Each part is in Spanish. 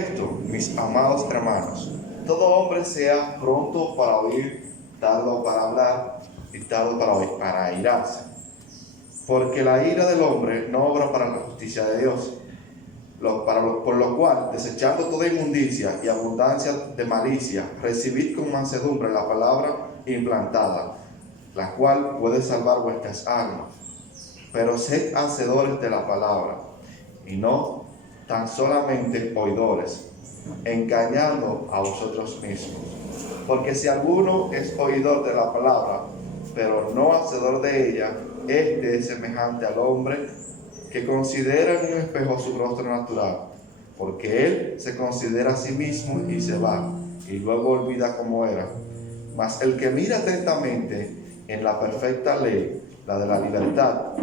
esto, mis amados hermanos, todo hombre sea pronto para oír, tardo para hablar y tardo para airarse. Porque la ira del hombre no obra para la justicia de Dios. Por lo cual, desechando toda inmundicia y abundancia de malicia, recibid con mansedumbre la palabra implantada, la cual puede salvar vuestras almas. Pero sed hacedores de la palabra, y no tan solamente oidores, engañando a vosotros mismos. Porque si alguno es oidor de la palabra, pero no hacedor de ella, este es semejante al hombre que considera en un espejo su rostro natural, porque él se considera a sí mismo y se va, y luego olvida cómo era. Mas el que mira atentamente en la perfecta ley, la de la libertad,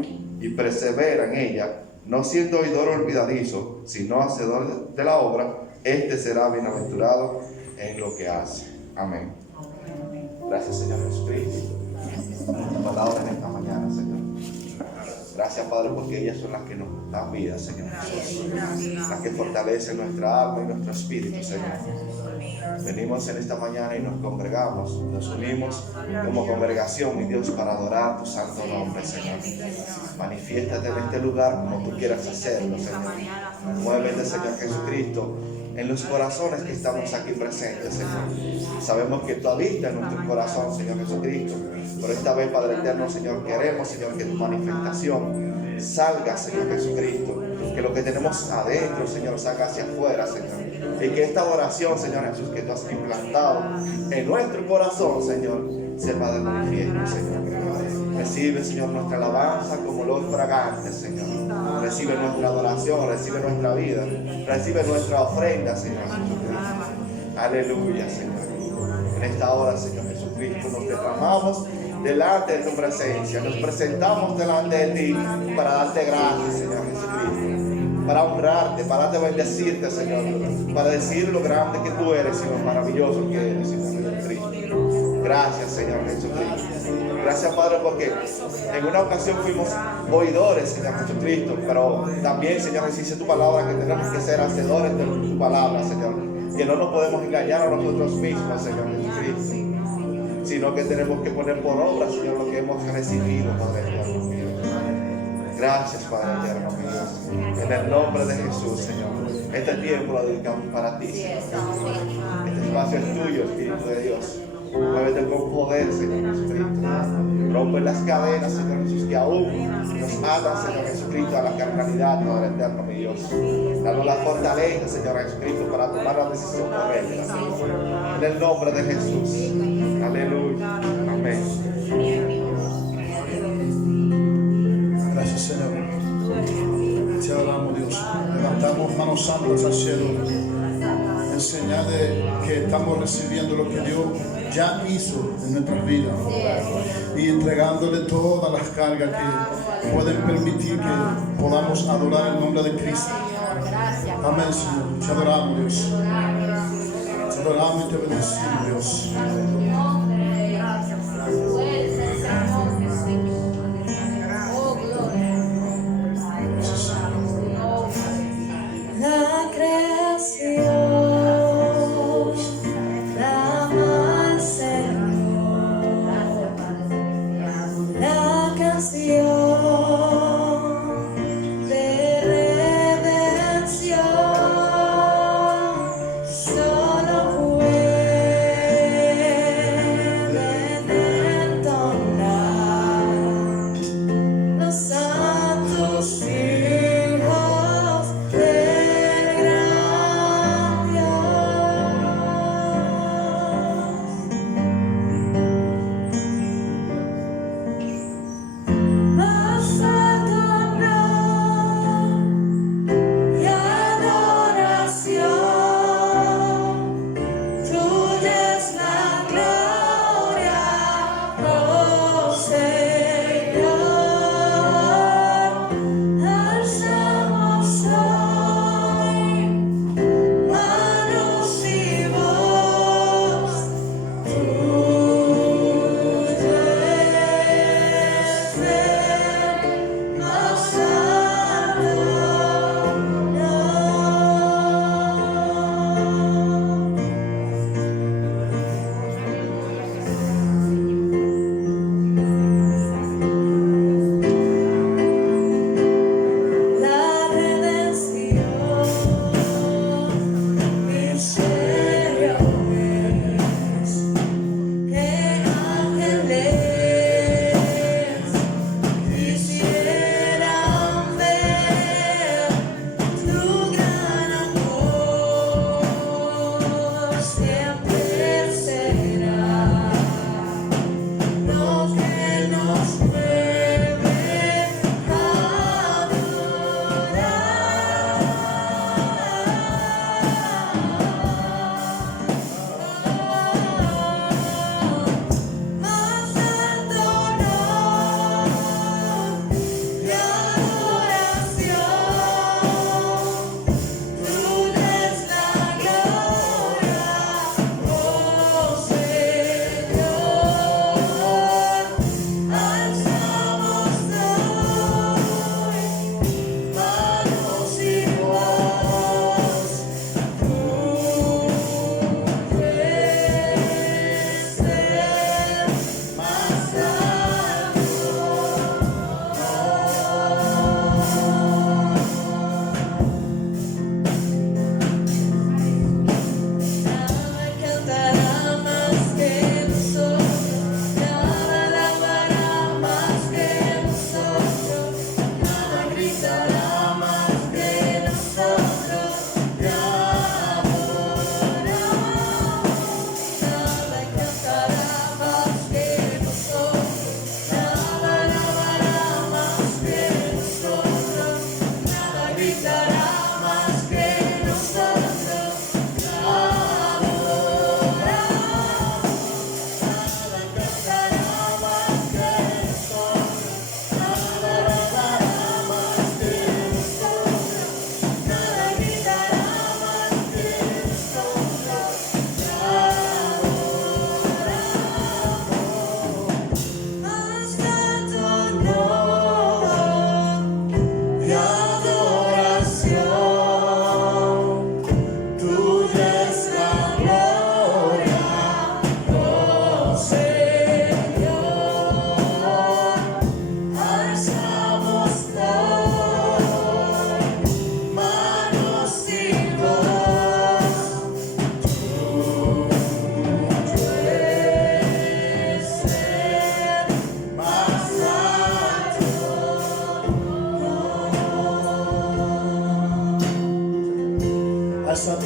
y persevera en ella, no siendo oidor olvidadizo, sino hacedor de la obra, este será bienaventurado en lo que hace. Amén. Gracias, Señor Jesucristo, por tu palabra en esta mañana, Señor. Gracias, Padre, porque ellas son las que nos dan vida, Señor Jesús. Las que fortalecen nuestra alma y nuestro espíritu, Señor. Venimos en esta mañana y nos congregamos, nos unimos como congregación, mi Dios, para adorar tu santo nombre, Señor. Manifiéstate en este lugar como tú quieras hacerlo, Señor. Muévete, Señor Jesucristo, en los corazones que estamos aquí presentes, Señor. Sabemos que tú habitas en nuestro corazón, Señor Jesucristo. Pero esta vez, Padre eterno, Señor, queremos, Señor, que tu manifestación salga, Señor Jesucristo. Que lo que tenemos adentro, Señor, salga hacia afuera, Señor. Y que esta oración, Señor Jesús, que tú has implantado en nuestro corazón, Señor, sepa de manifiesto, Señor. Recibe, Señor, nuestra alabanza como olor fragante, Señor. Recibe nuestra adoración, recibe nuestra vida, recibe nuestra ofrenda, Señor Jesucristo. Aleluya, Señor. En esta hora, Señor Jesucristo, nos derramamos delante de tu presencia, nos presentamos delante de ti para darte gracias, Señor Jesucristo, para honrarte, para bendecirte, Señor, para decir lo grande que tú eres y lo maravilloso que eres, Señor Jesucristo. Gracias, Señor Jesucristo. Gracias, Padre, porque en una ocasión fuimos oidores, Señor Jesucristo, pero también, Señor, dice tu palabra que tenemos que ser hacedores de tu palabra, Señor, que no nos podemos engañar a nosotros mismos, Señor Jesucristo, sino que tenemos que poner por obra, Señor, lo que hemos recibido, Padre eterno mío. Gracias, Padre eterno mío. En el nombre de Jesús, Señor. Este tiempo lo dedicamos para ti, Señor. Este espacio es tuyo, Espíritu de Dios. Muévete con poder, Señor Jesucristo. Rompe las cadenas, Señor Jesús, que aún nos atan, Señor Jesucristo, a la carnalidad, Padre eterno, mi Dios. Danos la fortaleza, Señor Jesucristo, para tomar la decisión correcta. En el nombre de Jesús. Aleluya. Amén. Gracias, Señor. Te adoramos, Dios. Levantamos manos santas al cielo en señal de que estamos recibiendo lo que Dios ya hizo en nuestras vidas y entregándole todas las cargas que pueden permitir que podamos adorar el nombre de Cristo. Amén, Señor. Te adoramos, Dios. Te adoramos y te bendecimos, Dios. La creación clama al Señor, la canción de redención solo puede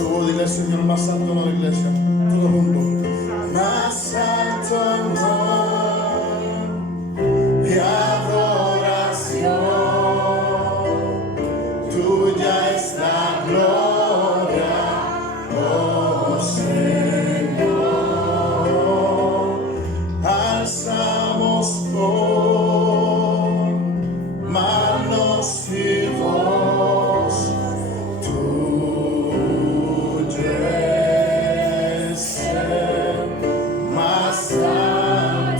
tu voz, dile al Señor más santo honor, iglesia. Todos juntos. Más santo honor y adoración. Tuya es la gloria, oh Señor. Alzamos con manos y voz. Tuyo es el más santo.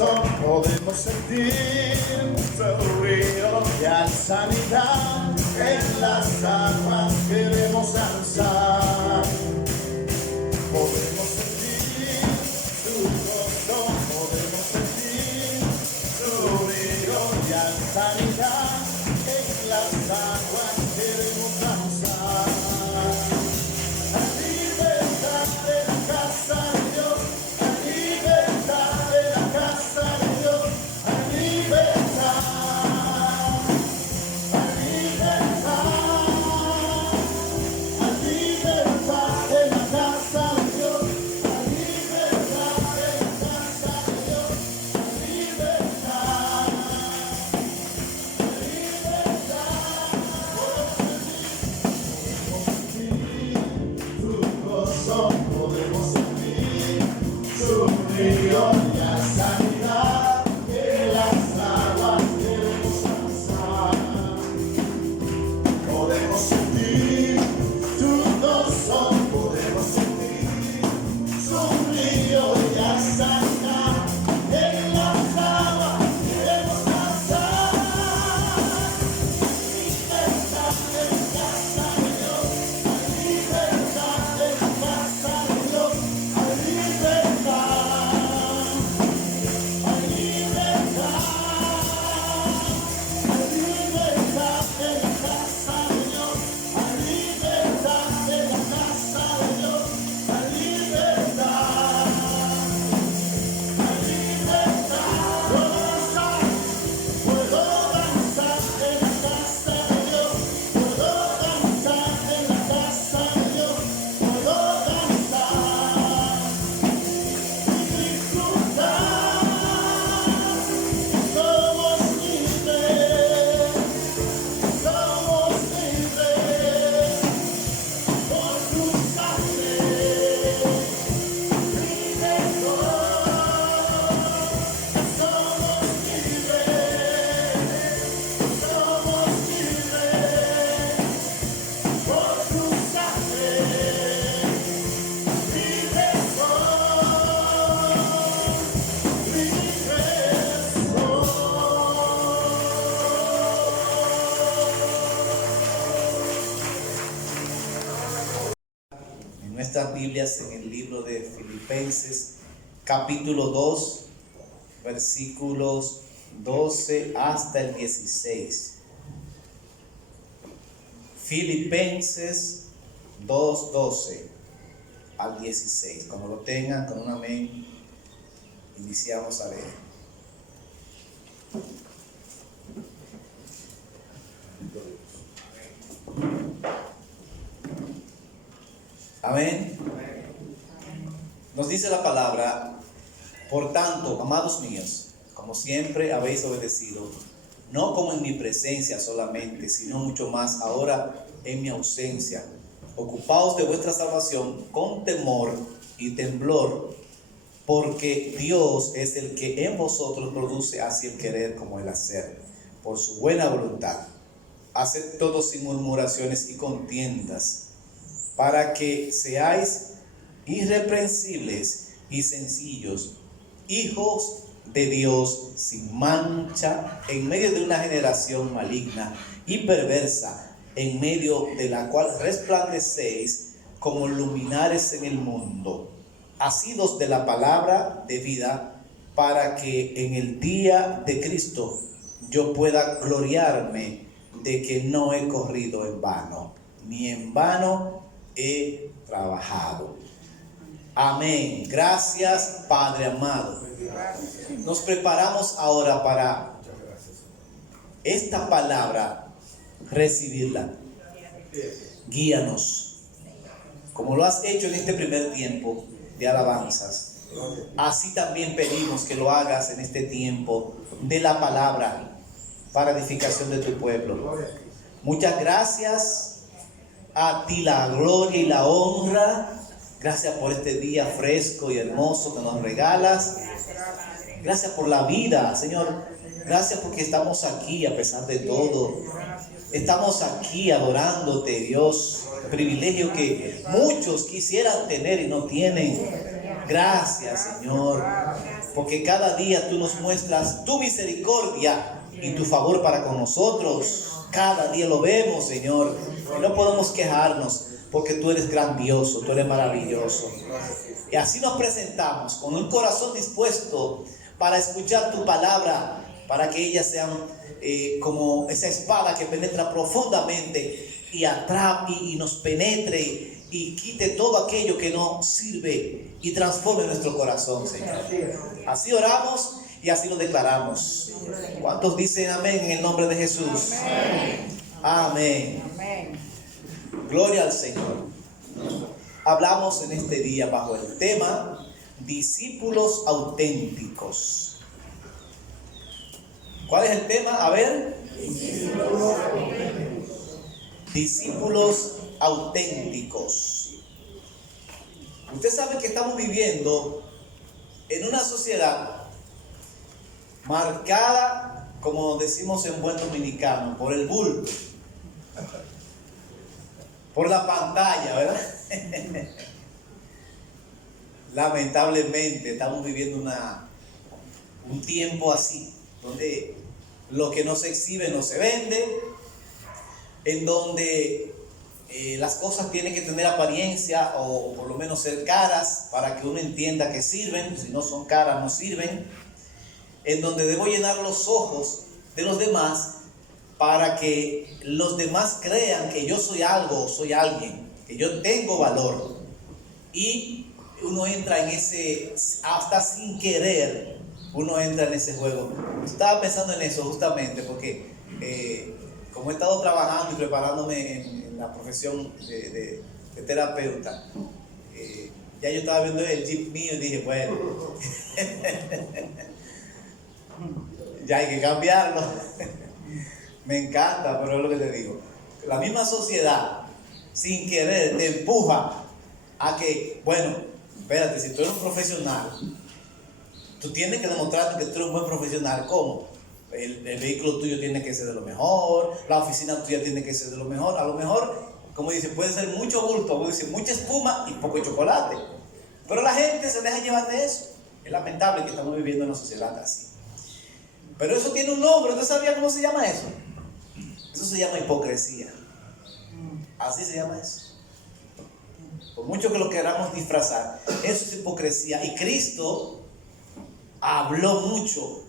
corazón podemos sentir tu río y hay sanidad en las aguas queremos alzar. Podemos sentir tu gozo, podemos sentir tu río y hay sanidad en las aguas queremos alzar. La libertad de la casa de Dios, la libertad de la casa de Dios, la libertad, la libertad, la libertad de la casa de Dios, la libertad de la casa de Dios, la libertad, la libertad. Podemos sentir tu gozo, podemos sentir tu río y la sanidad en las aguas queremos alzar. Podemos sentir tu gozo, podemos sentir su río y la sanidad en las aguas queremos alzar. Libertad de la casa de Dios, la libertad de la casa de Dios, la libertad, la libertad, la libertad de la casa de Dios, la libertad de la casa de Dios, la libertad, la libertad. Puedo danzar en la casa de Dios, puedo danzar en la casa de Dios, puedo danzar y disfrutar. Somos libres por tu sangre, libres somos libres por tu sangre, libres En nuestras Biblias, en el libro de Filipenses, capítulo 2, versículos 12 hasta el 16. Filipenses 2, 12 al 16. Cuando lo tengan, con un amén, iniciamos a leer. Amén. Nos dice la palabra: por tanto, amados míos, como siempre habéis obedecido, no como en mi presencia solamente, sino mucho más ahora en mi ausencia, ocupaos de vuestra salvación con temor y temblor, porque Dios es el que en vosotros produce así el querer como el hacer, por su buena voluntad. Haced todo sin murmuraciones y contiendas, para que seáis irreprensibles y sencillos, hijos de Dios sin mancha, en medio de una generación maligna y perversa, en medio de la cual resplandecéis como luminares en el mundo, asidos de la palabra de vida, para que en el día de Cristo yo pueda gloriarme de que no he corrido en vano, ni en vano he trabajado. Amén. Gracias, Padre amado. Nos preparamos ahora para esta palabra, recibirla. Guíanos, como lo has hecho en este primer tiempo de alabanzas. Así también pedimos que lo hagas en este tiempo de la palabra para edificación de tu pueblo. Muchas gracias. A ti la gloria y la honra. Gracias por este día fresco y hermoso que nos regalas. Gracias por la vida, Señor. Gracias porque estamos aquí a pesar de todo. Estamos aquí adorándote, Dios. Privilegio que muchos quisieran tener y no tienen. Gracias, Señor. porque cada día tú nos muestras tu misericordia y tu favor para con nosotros. Cada día lo vemos, Señor, y no podemos quejarnos, porque tú eres grandioso, tú eres maravilloso. Y así nos presentamos con un corazón dispuesto para escuchar tu palabra, para que ellas sean como esa espada que penetra profundamente y atrape y nos penetre y quite todo aquello que no sirve y transforme nuestro corazón, Señor. Así oramos y así lo declaramos. ¿Cuántos dicen amén en el nombre de Jesús? Amén. Amén. Gloria al Señor. Hablamos en este día bajo el tema discípulos auténticos. ¿Cuál es el tema? A ver. Discípulos auténticos. Usted sabe que estamos viviendo en una sociedad marcada, como decimos en buen dominicano, por el bulto, por la pantalla, ¿verdad? Lamentablemente estamos viviendo un tiempo así, donde lo que no se exhibe no se vende, en donde las cosas tienen que tener apariencia o por lo menos ser caras para que uno entienda que sirven. Si no son caras, no sirven. En donde debo llenar los ojos de los demás para que los demás crean que yo soy algo o soy alguien, que yo tengo valor. Y uno entra en ese, hasta sin querer, uno entra en ese juego. Estaba pensando en eso justamente porque como he estado trabajando y preparándome en la profesión de terapeuta, ya yo estaba viendo el Jeep mío y dije, bueno, ya hay que cambiarlo. Me encanta, pero es lo que te digo. La misma sociedad, sin querer, te empuja a que, bueno, espérate, si tú eres un profesional, tú tienes que demostrar que tú eres un buen profesional. ¿Cómo? El vehículo tuyo tiene que ser de lo mejor, la oficina tuya tiene que ser de lo mejor. A lo mejor, como dice, puede ser mucho bulto, como dice, mucha espuma y poco chocolate. Pero la gente se deja llevar de eso. Es lamentable que estamos viviendo en una sociedad así. Pero eso tiene un nombre. ¿Usted sabía cómo se llama eso? Eso se llama hipocresía. Así se llama eso. Por mucho que lo queramos disfrazar, eso es hipocresía. Y Cristo habló mucho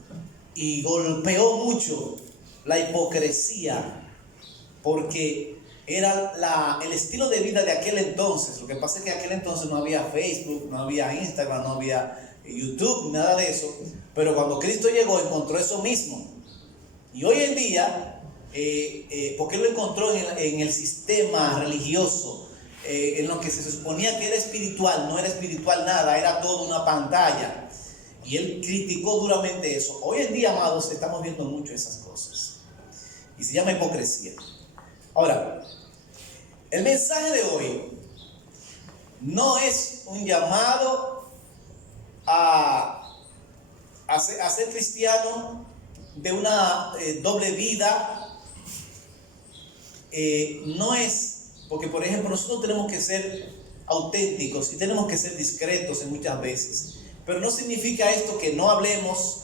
y golpeó mucho la hipocresía, porque era el estilo de vida de aquel entonces. Lo que pasa es que en aquel entonces no había Facebook, no había Instagram, no había YouTube, nada de eso. Pero cuando Cristo llegó, encontró eso mismo. Y hoy en día, porque lo encontró en el sistema religioso, en lo que se suponía que era espiritual, no era espiritual nada, era todo una pantalla. Y él criticó duramente eso. Hoy en día, amados, estamos viendo mucho esas cosas. Y se llama hipocresía. Ahora, el mensaje de hoy no es un llamado a ser cristiano de una doble vida. No es, porque por ejemplo nosotros tenemos que ser auténticos y tenemos que ser discretos en muchas veces. Pero no significa esto que no hablemos,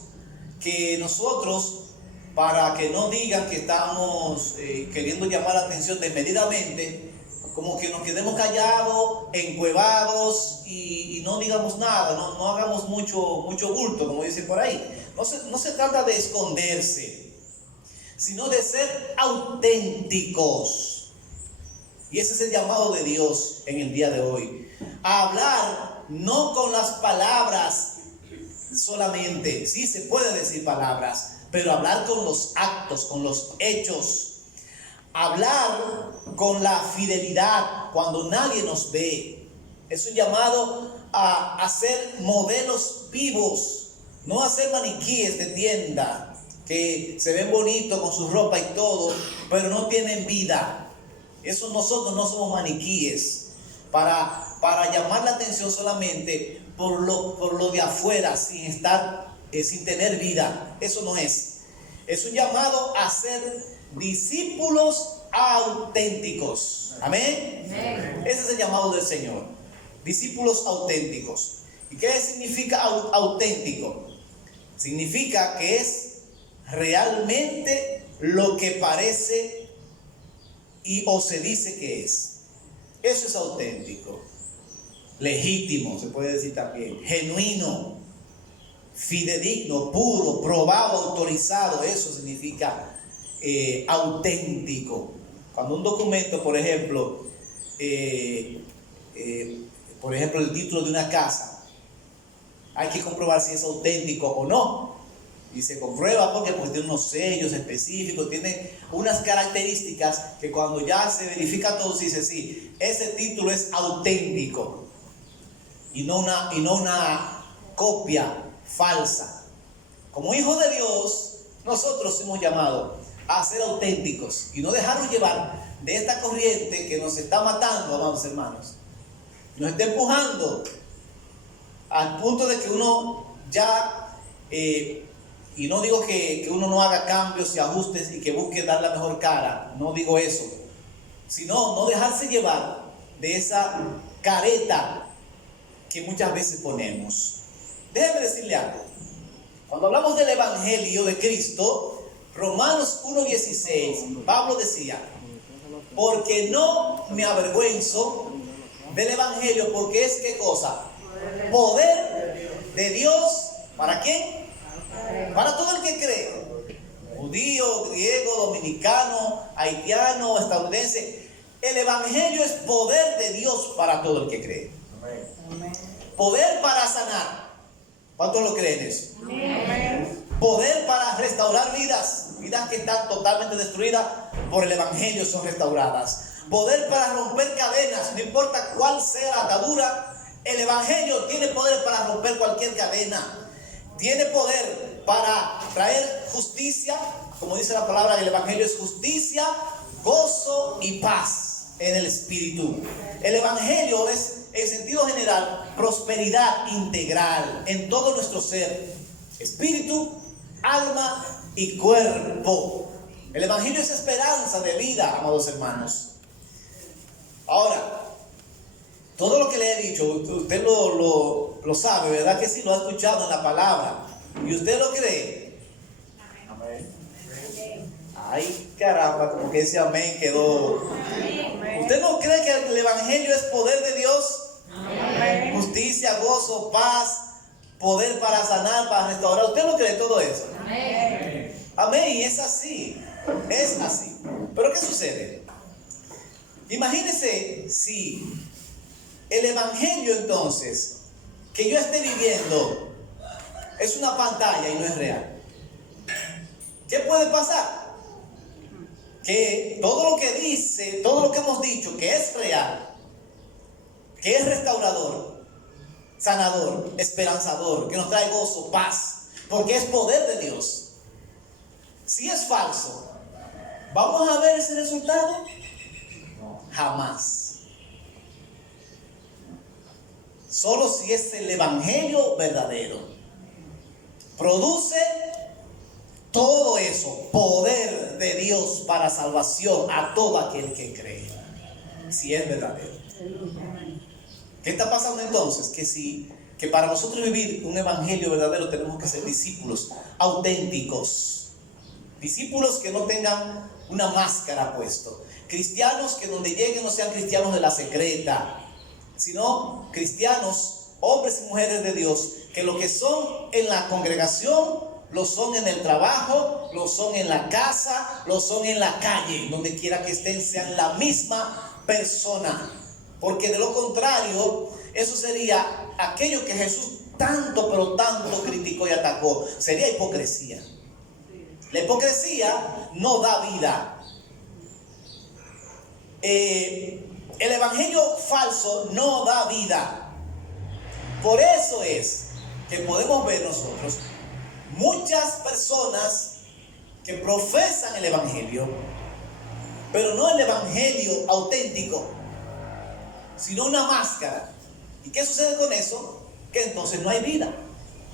que nosotros, para que no digan que estamos queriendo llamar la atención desmedidamente, como que nos quedemos callados, encuevados y no digamos nada, no hagamos mucho bulto, como dicen por ahí. No se trata de esconderse, sino de ser auténticos. Y ese es el llamado de Dios en el día de hoy. A hablar no con las palabras solamente. Sí se puede decir palabras, pero hablar con los actos, con los hechos. Hablar con la fidelidad cuando nadie nos ve. Es un llamado a ser modelos vivos, no a ser maniquíes de tienda que se ven bonitos con su ropa y todo, pero no tienen vida. Eso, nosotros no somos maniquíes para llamar la atención solamente por lo de afuera, sin tener vida. Eso no es. Es un llamado a ser discípulos auténticos. Amén. Ese es el llamado del Señor. Discípulos auténticos. ¿Y qué significa auténtico? significa que es realmente lo que parece o se dice que es. Eso es auténtico, legítimo, se puede decir también, genuino, fidedigno, puro, probado, autorizado. Eso significa auténtico. Cuando un documento, por ejemplo, el título de una casa, hay que comprobar si es auténtico o no. Y se comprueba porque tiene unos sellos específicos, tiene unas características que cuando ya se verifica todo, se dice, sí, ese título es auténtico y no una copia falsa. Como hijos de Dios, nosotros hemos llamado a ser auténticos y no dejarnos llevar de esta corriente que nos está matando, amados hermanos. Nos está empujando al punto de que uno ya... y no digo que uno no haga cambios y ajustes y que busque dar la mejor cara, no digo eso, sino no dejarse llevar de esa careta que muchas veces ponemos. Déjeme decirle algo. Cuando hablamos del Evangelio de Cristo, Romanos 1:16, Pablo decía, porque no me avergüenzo del Evangelio, porque es, ¿qué cosa? Poder de Dios, ¿para quién? Para todo el que cree, judío, griego, dominicano, haitiano, estadounidense. El Evangelio es poder de Dios para todo el que cree. Amén. Poder para sanar. ¿Cuántos lo creen eso? Amén. Poder para restaurar vidas que están totalmente destruidas, por el Evangelio son restauradas. Poder para romper cadenas, no importa cuál sea la atadura, el Evangelio tiene poder para romper cualquier cadena. Tiene poder para traer justicia, como dice la palabra, el Evangelio es justicia, gozo y paz en el Espíritu. El Evangelio es, en sentido general, prosperidad integral en todo nuestro ser, espíritu, alma y cuerpo. El Evangelio es esperanza de vida, amados hermanos. Ahora, todo lo que le he dicho, usted lo sabe, ¿verdad que sí? Lo ha escuchado en la palabra. ¿Y usted lo cree? Amén. Ay, caramba, como que ese amén quedó. Amén. ¿Usted no cree que el Evangelio es poder de Dios? Amén. Justicia, gozo, paz, poder para sanar, para restaurar. ¿Usted no cree todo eso? Amén. Amén, y es así. Es así. Pero ¿qué sucede? Imagínese si el Evangelio entonces que yo esté viviendo es una pantalla y no es real. ¿Qué puede pasar? Que todo lo que dice, todo lo que hemos dicho que es real, que es restaurador, sanador, esperanzador, que nos trae gozo, paz, porque es poder de Dios. Si es falso, ¿vamos a ver ese resultado? Jamás. Solo si es el Evangelio verdadero. Produce todo eso, poder de Dios para salvación a todo aquel que cree. Si es verdadero. ¿Qué está pasando entonces? Que para nosotros vivir un Evangelio verdadero tenemos que ser discípulos auténticos. Discípulos que no tengan una máscara puesto. Cristianos que donde lleguen no sean cristianos de la secreta, sino cristianos, hombres y mujeres de Dios, que lo que son en la congregación, lo son en el trabajo, lo son en la casa, lo son en la calle, donde quiera que estén, sean la misma persona. Porque de lo contrario, eso sería aquello que Jesús tanto, pero tanto criticó y atacó. Sería hipocresía. La hipocresía no da vida. El evangelio falso no da vida. Por eso es que podemos ver nosotros muchas personas que profesan el evangelio, pero no el evangelio auténtico, sino una máscara. ¿Y qué sucede con eso? Que entonces no hay vida.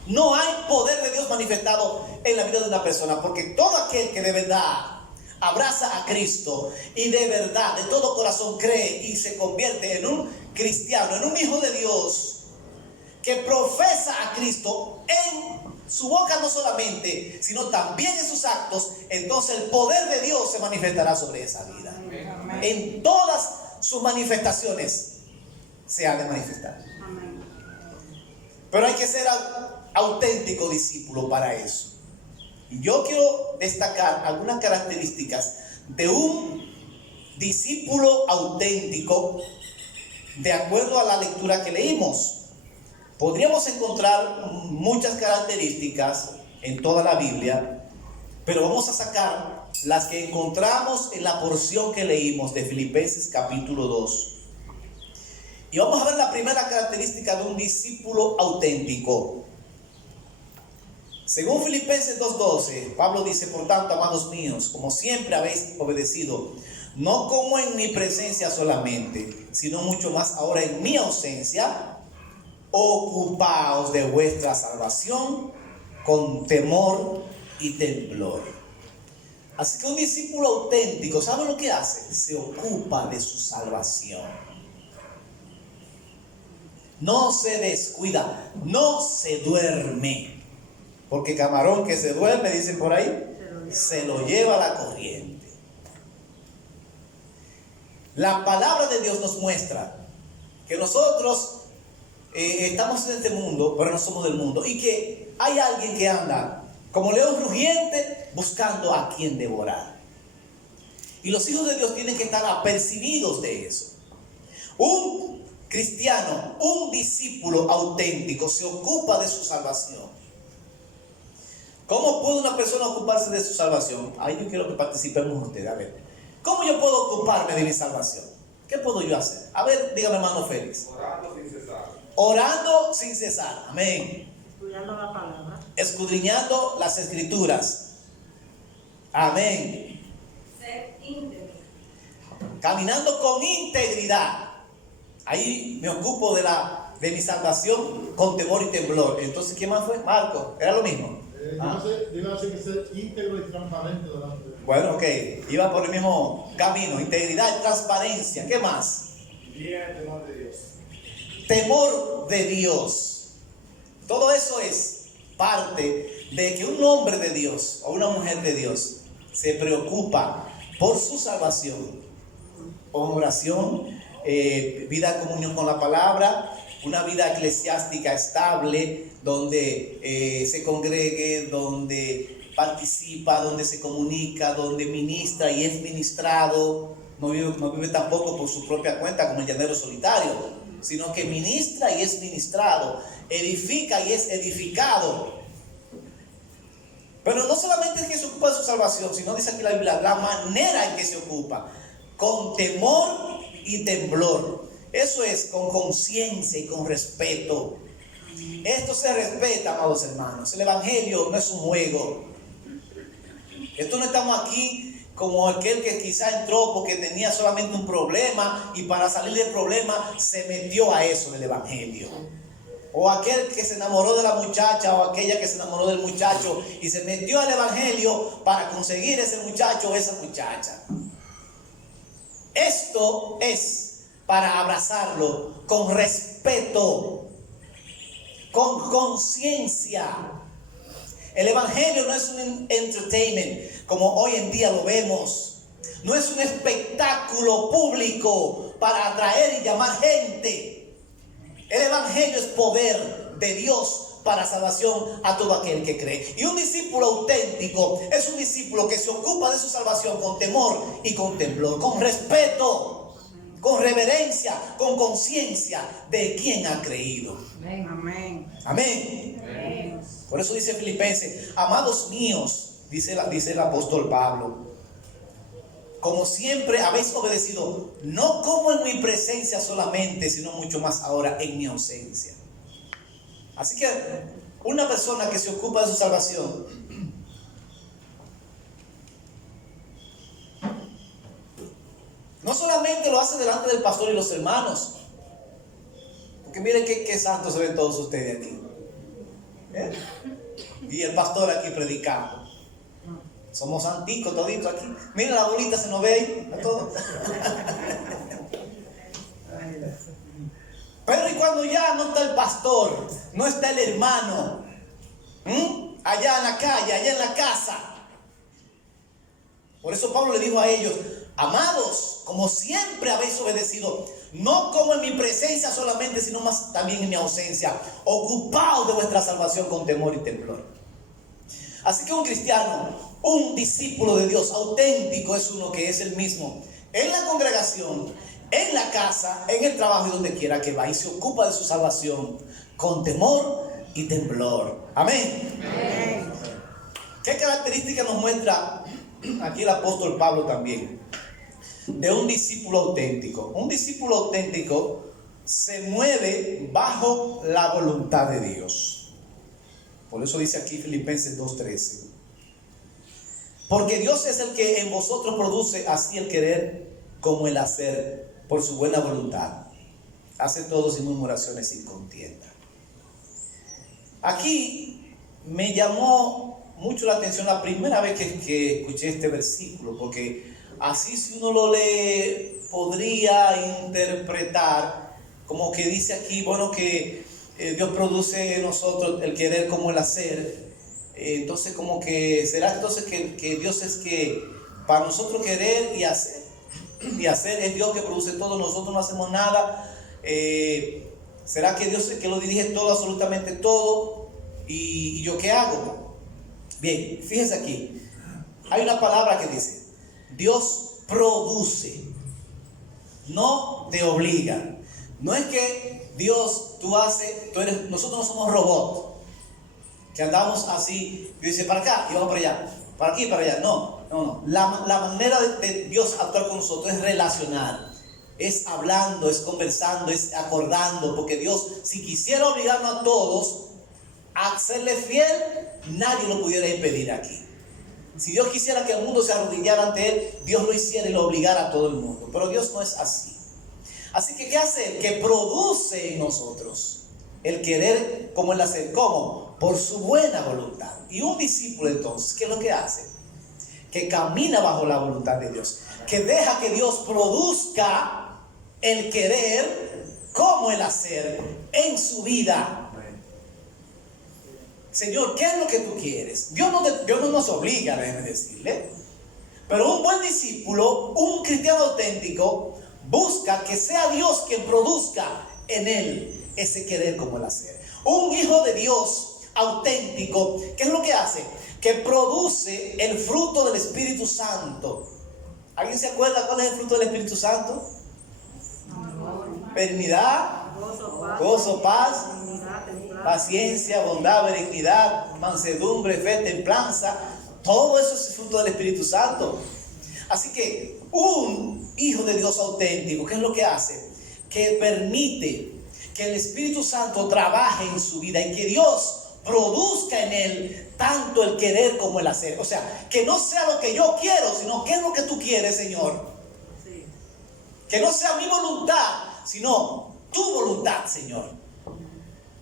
No hay poder de Dios manifestado en la vida de una persona, porque todo aquel que de verdad abraza a Cristo y de verdad, de todo corazón cree y se convierte en un cristiano, en un hijo de Dios que profesa a Cristo en su boca no solamente, sino también en sus actos, entonces el poder de Dios se manifestará sobre esa vida. En todas sus manifestaciones se ha de manifestar. Pero hay que ser auténtico discípulo para eso. Y yo quiero destacar algunas características de un discípulo auténtico de acuerdo a la lectura que leímos. Podríamos encontrar muchas características en toda la Biblia, pero vamos a sacar las que encontramos en la porción que leímos de Filipenses capítulo 2. Y vamos a ver la primera característica de un discípulo auténtico. Según Filipenses 2:12, Pablo dice: por tanto, amados míos, como siempre habéis obedecido, no como en mi presencia solamente, sino mucho más ahora en mi ausencia, ocupaos de vuestra salvación con temor y temblor. Así que un discípulo auténtico, ¿sabe lo que hace? Se ocupa de su salvación. No se descuida, no se duerme. Porque camarón que se duerme, dicen por ahí, se lo lleva la corriente. La palabra de Dios nos muestra que nosotros estamos en este mundo, pero no somos del mundo, y que hay alguien que anda como león rugiente buscando a quien devorar. Y los hijos de Dios tienen que estar apercibidos de eso. Un cristiano, un discípulo auténtico se ocupa de su salvación. ¿Cómo puede una persona ocuparse de su salvación? Ahí yo quiero que participemos ustedes. A ver, ¿cómo yo puedo ocuparme de mi salvación? ¿Qué puedo yo hacer? A ver, dígame, hermano Félix. Orando sin cesar. Orando sin cesar. Amén. Estudiando la palabra. Escudriñando las escrituras. Amén. Ser íntegro. Caminando con integridad. Ahí me ocupo de mi salvación con temor y temblor. Entonces, ¿quién más fue? Marco. Era lo mismo. Iba a ser que ser íntegro y transparente delante de Dios. Bueno, ok. Iba por el mismo camino. Integridad y transparencia. ¿Qué más? Vivía el temor de Dios. Temor de Dios. Todo eso es parte de que un hombre de Dios o una mujer de Dios se preocupa por su salvación. Con oración, vida de comunión con la palabra, una vida eclesiástica estable, donde se congregue, donde participa, donde se comunica, donde ministra y es ministrado. No vive tampoco por su propia cuenta como el llanero solitario, sino que ministra y es ministrado, edifica y es edificado. Pero no solamente es que se ocupa de su salvación, sino dice aquí la Biblia, la manera en que se ocupa, con temor y temblor. Eso es con conciencia y con respeto. Esto se respeta, amados hermanos. El evangelio no es un juego. Esto no estamos aquí como aquel que quizá entró porque tenía solamente un problema y para salir del problema se metió a eso del evangelio. O aquel que se enamoró de la muchacha o aquella que se enamoró del muchacho y se metió al evangelio para conseguir ese muchacho o esa muchacha. Esto es para abrazarlo con respeto, con conciencia. El evangelio no es un entertainment como hoy en día lo vemos. No es un espectáculo público para atraer y llamar gente. El evangelio es poder de Dios para salvación a todo aquel que cree. Y un discípulo auténtico es un discípulo que se ocupa de su salvación con temor y con temblor, con respeto, con reverencia, con conciencia de quien ha creído. Amén. Amén. Amén. Amén. Por eso dice Filipenses, amados míos, dice el apóstol Pablo, como siempre habéis obedecido, no como en mi presencia solamente, sino mucho más ahora en mi ausencia. Así que una persona que se ocupa de su salvación no solamente lo hace delante del pastor y los hermanos, porque miren qué santos se ven todos ustedes aquí, y el pastor aquí predicando. Somos santicos toditos aquí. Miren la bolita, se nos ve ahí a todos. Pero y cuando ya no está el pastor, no está el hermano, allá en la calle, allá en la casa. Por eso Pablo le dijo a ellos: amados, como siempre habéis obedecido, no como en mi presencia solamente, sino más también en mi ausencia, ocupaos de vuestra salvación con temor y temblor. Así que un cristiano, un discípulo de Dios auténtico, es uno que es el mismo en la congregación, en la casa, en el trabajo y donde quiera que va, y se ocupa de su salvación con temor y temblor. Amén. Amén. ¿Qué característica nos muestra aquí el apóstol Pablo también de un discípulo auténtico? Un discípulo auténtico se mueve bajo la voluntad de Dios. Por eso dice aquí Filipenses 2:13. Porque Dios es el que en vosotros produce así el querer como el hacer por su buena voluntad. Hace todo sin murmuraciones, sin contienda. Aquí me llamó mucho la atención la primera vez que escuché este versículo, porque así, si uno lo lee, podría interpretar como que dice aquí, bueno, que Dios produce en nosotros el querer como el hacer. Entonces, como que será entonces que Dios es que para nosotros querer y hacer es Dios que produce todo, nosotros no hacemos nada. ¿Será que Dios es que lo dirige todo, absolutamente todo? ¿Y yo qué hago? Bien, fíjense aquí. Hay una palabra que dice: Dios produce, no te obliga. No es que Dios, nosotros no somos robots, que andamos así, y dice para acá y vamos para allá, para aquí y para allá. No. La manera de Dios actuar con nosotros es relacional. Es hablando, es conversando, es acordando, porque Dios, si quisiera obligarnos a todos a serle fiel, nadie lo pudiera impedir aquí. Si Dios quisiera que el mundo se arrodillara ante Él, Dios lo hiciera y lo obligara a todo el mundo. Pero Dios no es así. Así que, ¿qué hace Él? Que produce en nosotros el querer como el hacer. ¿Cómo? Por su buena voluntad. Y un discípulo, entonces, ¿qué es lo que hace? Que camina bajo la voluntad de Dios, que deja que Dios produzca el querer como el hacer en su vida. Señor, ¿qué es lo que tú quieres? Dios no nos obliga, déjeme decirle. Pero un buen discípulo, un cristiano auténtico, busca que sea Dios quien produzca en él ese querer como el hacer. Un hijo de Dios auténtico, ¿qué es lo que hace? Que produce el fruto del Espíritu Santo. ¿Alguien se acuerda cuál es el fruto del Espíritu Santo? Benignidad, gozo, paz, paciencia, bondad, benignidad, mansedumbre, fe, templanza. Todo eso es el fruto del Espíritu Santo. Así que un hijo de Dios auténtico, ¿qué es lo que hace? Que permite que el Espíritu Santo trabaje en su vida y que Dios produzca en él tanto el querer como el hacer. O sea, que no sea lo que yo quiero, sino qué es lo que tú quieres, Señor. Sí. Que no sea mi voluntad, sino tu voluntad, Señor.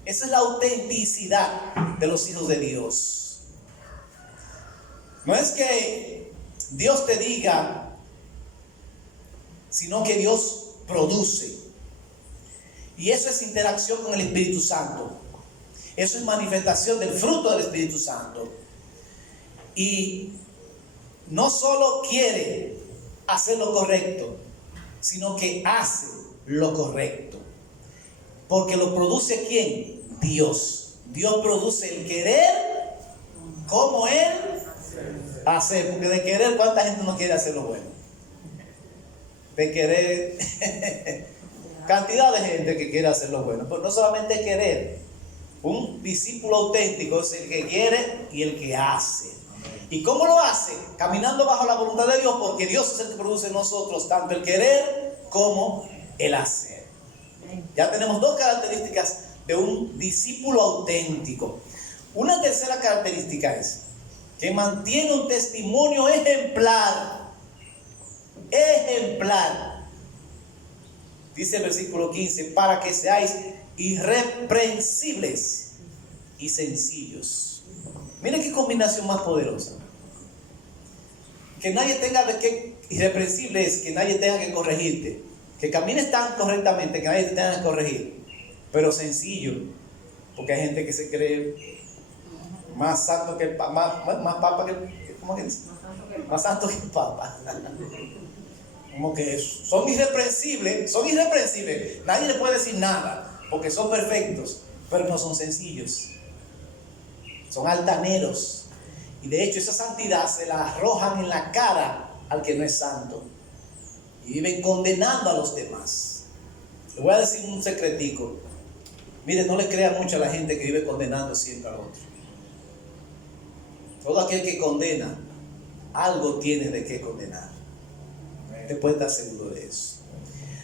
Esa es la autenticidad de los hijos de Dios. No es que Dios te diga, sino que Dios produce. Y eso es interacción con el Espíritu Santo. Eso es manifestación del fruto del Espíritu Santo. Y no solo quiere hacer lo correcto, sino que hace lo correcto. Porque lo produce ¿quién? Dios. Dios produce el querer como Él hacer. Porque de querer, ¿cuánta gente no quiere hacer lo bueno? De querer, cantidad de gente que quiere hacer lo bueno. Pero no solamente querer. Un discípulo auténtico es el que quiere y el que hace. ¿Y cómo lo hace? Caminando bajo la voluntad de Dios, porque Dios es el que produce en nosotros tanto el querer como el hacer. Ya tenemos dos características de un discípulo auténtico. Una tercera característica es que mantiene un testimonio ejemplar. Ejemplar. Dice el versículo 15, para que seáis irreprensibles y sencillos. Mire qué combinación más poderosa. Que nadie tenga de qué, irreprensible es que nadie tenga que corregirte. Que camines tan correctamente que nadie te tenga que corregir. Pero sencillo, porque hay gente que se cree Más santo que el Papa, más papa ¿cómo que dice? Más santo que el Papa. Como que son irreprensibles, nadie le puede decir nada, porque son perfectos, pero no son sencillos, son altaneros, y de hecho esa santidad se la arrojan en la cara al que no es santo, y viven condenando a los demás. Le voy a decir un secretico, mire, no le crea mucho a la gente que vive condenando siempre al otro. Todo aquel que condena, algo tiene de qué condenar. Te puedes estar seguro de eso.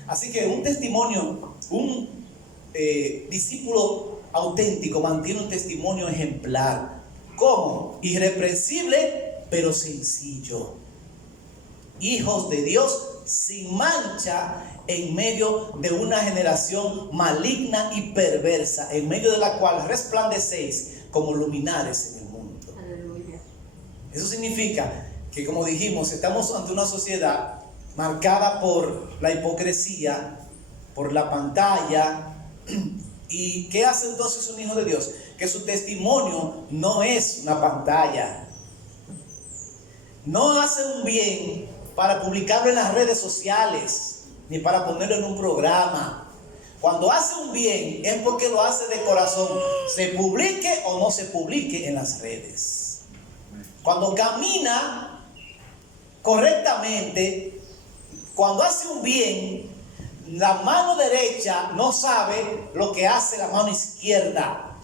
Así que un testimonio, un discípulo auténtico mantiene un testimonio ejemplar. ¿Cómo? Irreprensible, pero sencillo. Hijos de Dios sin mancha en medio de una generación maligna y perversa, en medio de la cual resplandecéis como luminares en el mundo. Aleluya. Eso significa que, como dijimos, estamos ante una sociedad marcada por la hipocresía, por la pantalla. ¿Y qué hace entonces un hijo de Dios? Que su testimonio no es una pantalla. No hace un bien para publicarlo en las redes sociales, ni para ponerlo en un programa. Cuando hace un bien es porque lo hace de corazón, se publique o no se publique en las redes. Cuando camina correctamente, cuando hace un bien, la mano derecha no sabe lo que hace la mano izquierda.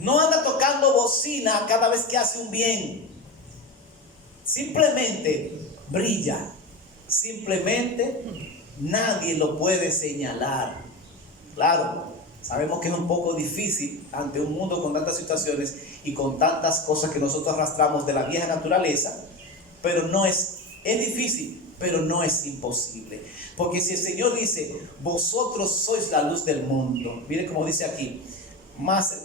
No anda tocando bocina cada vez que hace un bien. Simplemente brilla. Simplemente nadie lo puede señalar. Claro, sabemos que es un poco difícil ante un mundo con tantas situaciones y con tantas cosas que nosotros arrastramos de la vieja naturaleza, pero no es difícil, pero no es imposible. Porque si el Señor dice, vosotros sois la luz del mundo, mire como dice aquí, más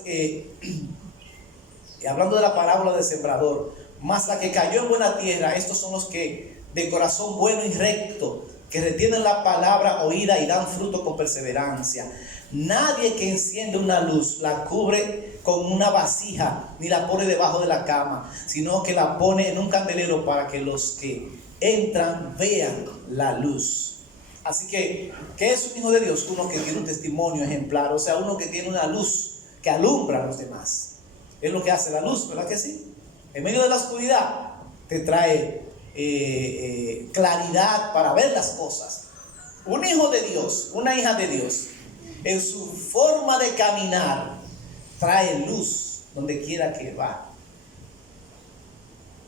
hablando de la parábola del sembrador, más la que cayó en buena tierra, estos son los que de corazón bueno y recto, que retienen la palabra oída y dan fruto con perseverancia. Nadie que enciende una luz la cubre con una vasija, ni la pone debajo de la cama, sino que la pone en un candelero para que los que entran vean la luz. Así que, ¿qué es un hijo de Dios? Uno que tiene un testimonio ejemplar, o sea, uno que tiene una luz que alumbra a los demás. Es lo que hace la luz, ¿verdad que sí? En medio de la oscuridad te trae claridad para ver las cosas. Un hijo de Dios, una hija de Dios, en su forma de caminar, trae luz donde quiera que va.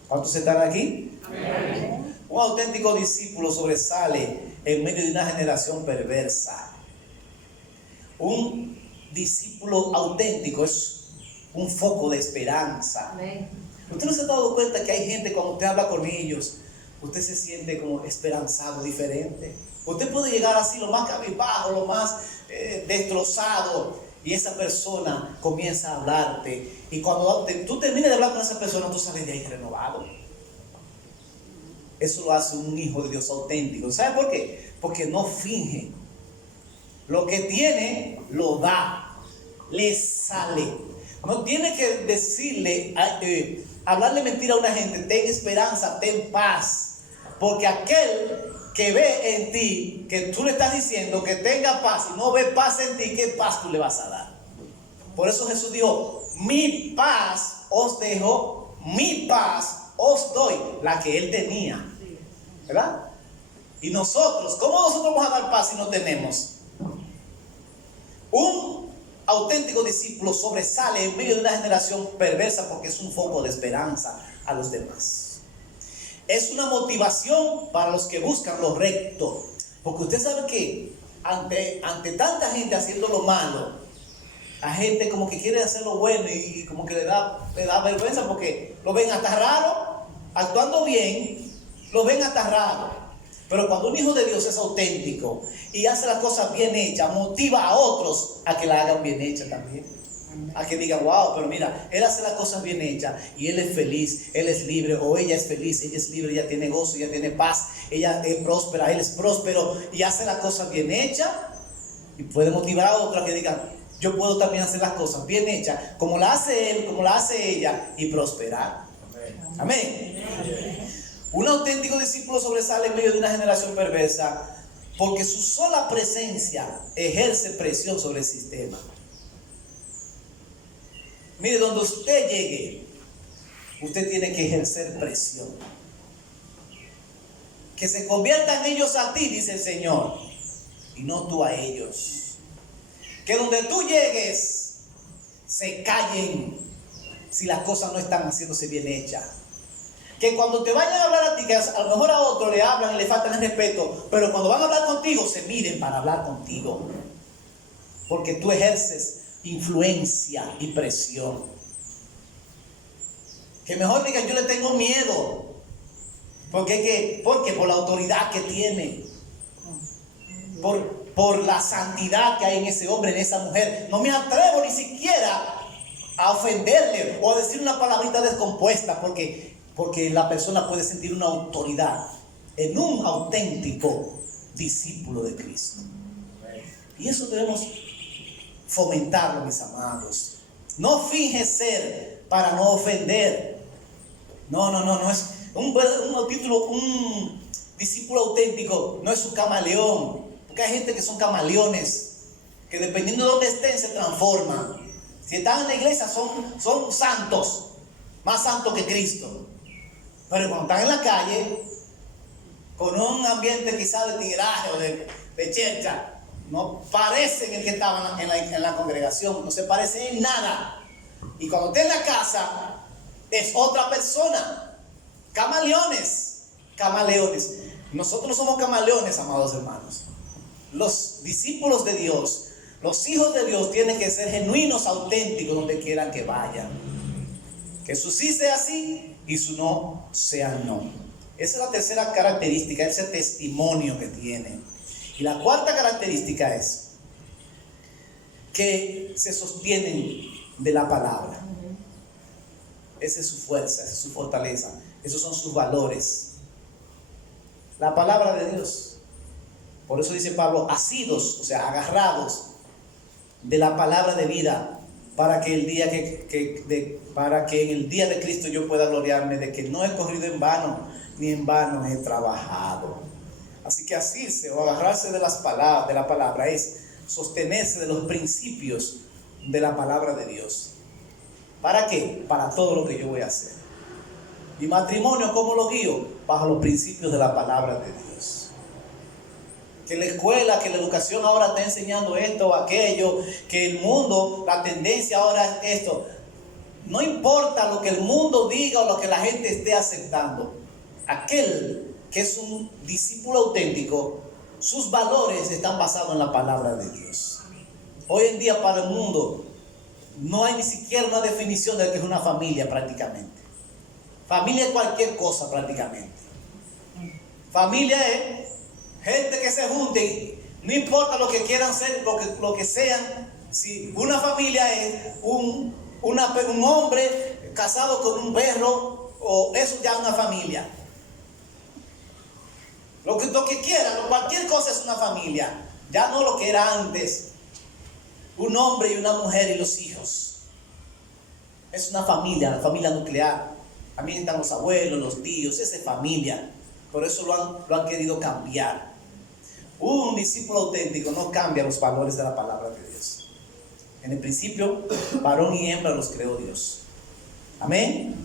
¿Cuántos están aquí? Amén. Un auténtico discípulo sobresale en medio de una generación perversa. Un discípulo auténtico es un foco de esperanza. Amén. ¿Usted no se ha dado cuenta que hay gente, cuando usted habla con ellos, usted se siente como esperanzado, diferente? Usted puede llegar así, lo más cabizbajo, lo más destrozado, y esa persona comienza a hablarte. Y cuando tú termines de hablar con esa persona, tú sales de ahí renovado. Eso lo hace un hijo de Dios auténtico. ¿Sabe por qué? Porque no finge. Lo que tiene, lo da. Le sale. No tiene que decirle, hablarle mentira a una gente. Ten esperanza, ten paz. Porque aquel que ve en ti, que tú le estás diciendo que tenga paz y no ve paz en ti, ¿qué paz tú le vas a dar? Por eso Jesús dijo, mi paz os dejo, mi paz os doy, la que él tenía. ¿Verdad? Y nosotros, ¿cómo nosotros vamos a dar paz si no tenemos? Un auténtico discípulo sobresale en medio de una generación perversa porque es un foco de esperanza a los demás. Es una motivación para los que buscan lo recto. Porque usted sabe que ante tanta gente haciendo lo malo, la gente como que quiere hacer lo bueno y como que le da vergüenza porque lo ven hasta raro. Actuando bien, lo ven hasta raro. Pero cuando un hijo de Dios es auténtico y hace las cosas bien hechas, motiva a otros a que la hagan bien hecha también. A que digan, wow, pero mira, él hace las cosas bien hechas y él es feliz, él es libre, o ella es feliz, ella es libre, ella tiene gozo, ella tiene paz, ella es próspera, él es próspero y hace las cosas bien hechas. Y puede motivar a otros a que digan, yo puedo también hacer las cosas bien hechas, como la hace él, como la hace ella, y prosperar. Amén. Un auténtico discípulo sobresale en medio de una generación perversa porque su sola presencia ejerce presión sobre el sistema. Mire, donde usted llegue, usted tiene que ejercer presión. Que se conviertan ellos a ti, dice el Señor, y no tú a ellos. Que donde tú llegues, se callen si las cosas no están haciéndose bien hechas. Que cuando te vayan a hablar a ti, que a lo mejor a otro le hablan y le faltan el respeto, pero cuando van a hablar contigo, se miren para hablar contigo. Porque tú ejerces influencia y presión. Que mejor digan, yo le tengo miedo. Porque por la autoridad que tiene. Por la santidad que hay en ese hombre, en esa mujer. No me atrevo ni siquiera a ofenderle o a decir una palabrita descompuesta, porque la persona puede sentir una autoridad en un auténtico discípulo de Cristo. Y eso debemos fomentarlo, mis amados. No finge ser para no ofender. No es un discípulo auténtico, no es un camaleón. Porque hay gente que son camaleones, que dependiendo de dónde estén se transforman. Si están en la iglesia son santos, más santos que Cristo. Pero cuando están en la calle, con un ambiente quizás de tiraje o de chercha, no parecen el que estaban en la congregación, no se parecen en nada. Y cuando está en la casa, es otra persona. Camaleones. Nosotros no somos camaleones, amados hermanos. Los discípulos de Dios, los hijos de Dios, tienen que ser genuinos, auténticos, donde quieran que vayan. Que su sí sea sí y su no sea no. Esa es la tercera característica, ese testimonio que tiene. Y la cuarta característica es que se sostienen de la palabra. Esa es su fuerza, esa es su fortaleza, esos son sus valores. La palabra de Dios. Por eso dice Pablo, asidos, o sea, agarrados de la palabra de vida, para que en el día de Cristo yo pueda gloriarme de que no he corrido en vano, ni en vano he trabajado. Así que asirse o agarrarse de la palabra es sostenerse de los principios de la palabra de Dios. ¿Para qué? Para todo lo que yo voy a hacer. Mi matrimonio, ¿cómo lo guío? Bajo los principios de la palabra de Dios. Que la escuela, que la educación ahora está enseñando esto o aquello, que el mundo, la tendencia ahora es esto. No importa lo que el mundo diga o lo que la gente esté aceptando. Aquel que es un discípulo auténtico, sus valores están basados en la palabra de Dios. Hoy en día para el mundo no hay ni siquiera una definición de lo que es una familia prácticamente. Familia es cualquier cosa prácticamente. Familia es gente que se junte y no importa lo que quieran ser, lo que sean. Si una familia es un hombre casado con un perro, o eso ya es una familia. Lo que quieran, cualquier cosa es una familia. Ya no lo que era antes. Un hombre y una mujer y los hijos. Es una familia, la familia nuclear. También están los abuelos, los tíos, esa es familia. Por eso lo han querido cambiar. Un discípulo auténtico no cambia los valores de la palabra de Dios. En el principio, varón y hembra los creó Dios. Amén.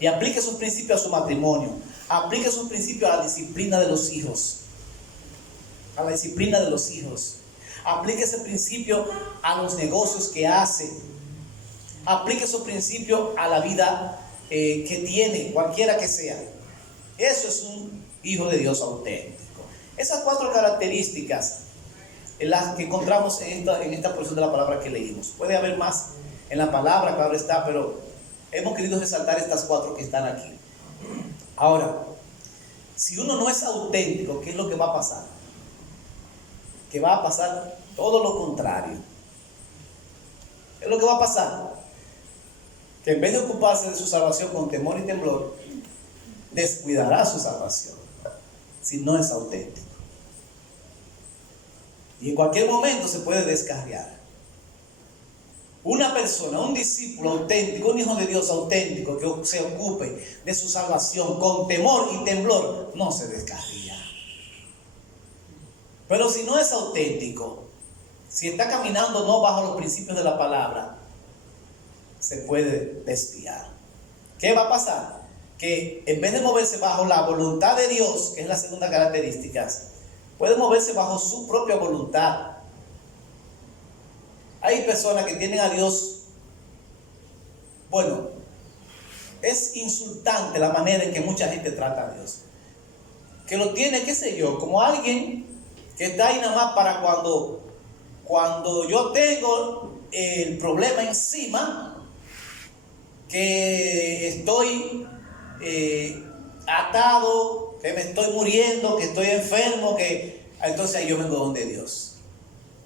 Y aplique esos principios a su matrimonio. Aplique esos principios a la disciplina de los hijos. A la disciplina de los hijos. Aplique ese principio a los negocios que hace. Aplique esos principios a la vida que tiene, cualquiera que sea. Eso es un hijo de Dios auténtico. Esas 4 características en las que encontramos en esta porción de la palabra que leímos. Puede haber más en la palabra, claro está, pero hemos querido resaltar estas 4 que están aquí. Ahora, si uno no es auténtico, ¿qué es lo que va a pasar? Que va a pasar todo lo contrario. ¿Qué es lo que va a pasar? Que en vez de ocuparse de su salvación con temor y temblor, descuidará su salvación si no es auténtico. Y en cualquier momento se puede descarriar. Una persona, un discípulo auténtico, un hijo de Dios auténtico que se ocupe de su salvación con temor y temblor, no se descarría. Pero si no es auténtico, si está caminando no bajo los principios de la palabra, se puede desviar. ¿Qué va a pasar? Que en vez de moverse bajo la voluntad de Dios, que es la segunda característica, puede moverse bajo su propia voluntad. Hay personas que tienen a Dios, bueno, es insultante la manera en que mucha gente trata a Dios. Que lo tiene, qué sé yo, como alguien que está ahí nada más para cuando yo tengo el problema encima, que estoy atado, que me estoy muriendo, que estoy enfermo, entonces ahí yo vengo donde Dios.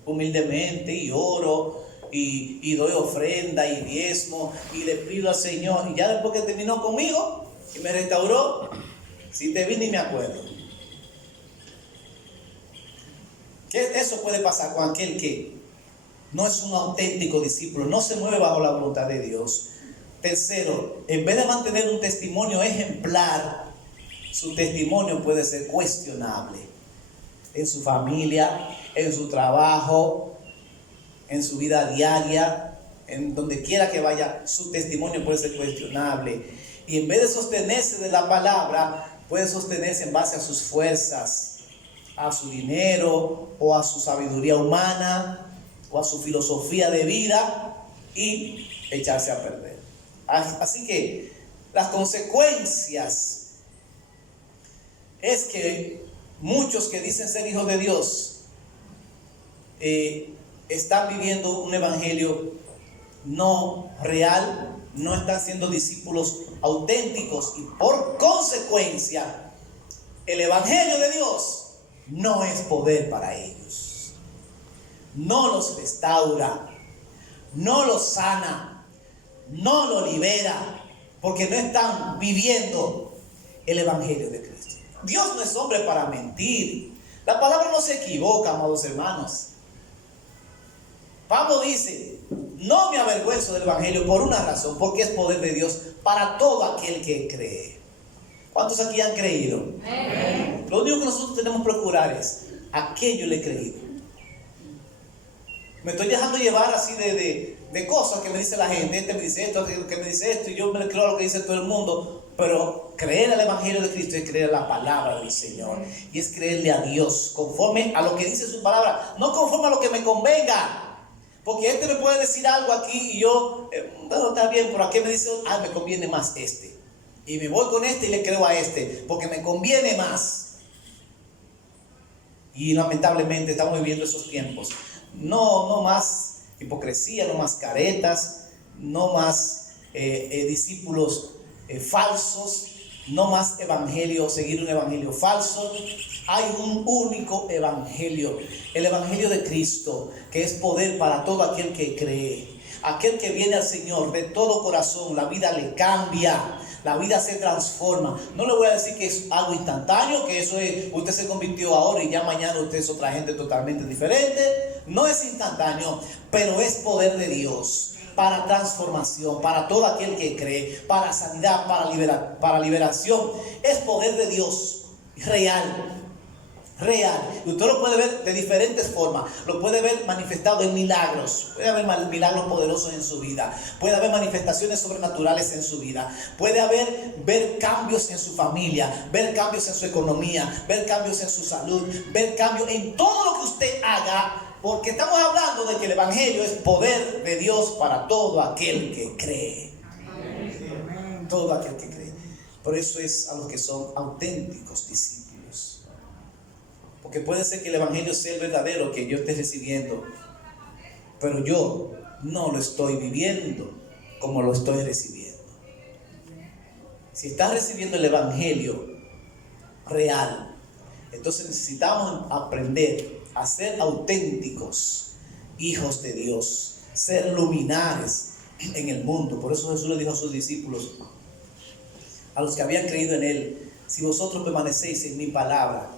Humildemente y oro y doy ofrenda y diezmo y le pido al Señor, y ya después que terminó conmigo y me restauró, si te vi ni me acuerdo. ¿Qué eso puede pasar con aquel que no es un auténtico discípulo, no se mueve bajo la voluntad de Dios? Tercero, en vez de mantener un testimonio ejemplar, su testimonio puede ser cuestionable en su familia, en su trabajo, en su vida diaria, en donde quiera que vaya, su testimonio puede ser cuestionable. Y en vez de sostenerse de la palabra, puede sostenerse en base a sus fuerzas, a su dinero, o a su sabiduría humana, o a su filosofía de vida, y echarse a perder. Así que las consecuencias es que muchos que dicen ser hijos de Dios están viviendo un evangelio no real, no están siendo discípulos auténticos, y por consecuencia el evangelio de Dios no es poder para ellos, no los restaura, no los sana, no los libera, porque no están viviendo el evangelio de Cristo. Dios no es hombre para mentir. La palabra no se equivoca, amados hermanos. Pablo dice: no me avergüenzo del evangelio por una razón, porque es poder de Dios para todo aquel que cree. ¿Cuántos aquí han creído? Amén. Lo único que nosotros tenemos que procurar es: ¿a qué yo le he creído? Me estoy dejando llevar así de cosas que me dice la gente. Este me dice esto, que me dice esto, y yo me creo lo que dice todo el mundo. Pero creer al evangelio de Cristo es creer a la palabra del Señor, y es creerle a Dios conforme a lo que dice su palabra, no conforme a lo que me convenga. Porque este me puede decir algo aquí y yo, bueno, está bien, pero aquí me dice, me conviene más este, y me voy con este y le creo a este porque me conviene más. Y lamentablemente estamos viviendo esos tiempos. No más hipocresía, no más caretas, no más discípulos falsos, no más evangelio, seguir un evangelio falso. Hay un único evangelio, el evangelio de Cristo, que es poder para todo aquel que cree. Aquel que viene al Señor de todo corazón, la vida le cambia, la vida se transforma. No le voy a decir que es algo instantáneo, que eso es, usted se convirtió ahora y ya mañana usted es otra gente totalmente diferente. No es instantáneo, pero es poder de Dios para transformación, para todo aquel que cree, para sanidad, para liberación. Es poder de Dios real. Y usted lo puede ver de diferentes formas. Lo puede ver manifestado en milagros. Puede haber milagros poderosos en su vida. Puede haber manifestaciones sobrenaturales en su vida. Puede ver cambios en su familia, ver cambios en su economía, ver cambios en su salud, ver cambios en todo lo que usted haga. Porque estamos hablando de que el evangelio es poder de Dios para todo aquel que cree. Todo aquel que cree. Por eso es a los que son auténticos discípulos. Porque puede ser que el evangelio sea el verdadero que yo esté recibiendo, pero yo no lo estoy viviendo como lo estoy recibiendo. Si estás recibiendo el evangelio real, entonces necesitamos aprender a ser auténticos hijos de Dios, ser luminares en el mundo. Por eso Jesús le dijo a sus discípulos, a los que habían creído en él: si vosotros permanecéis en mi palabra,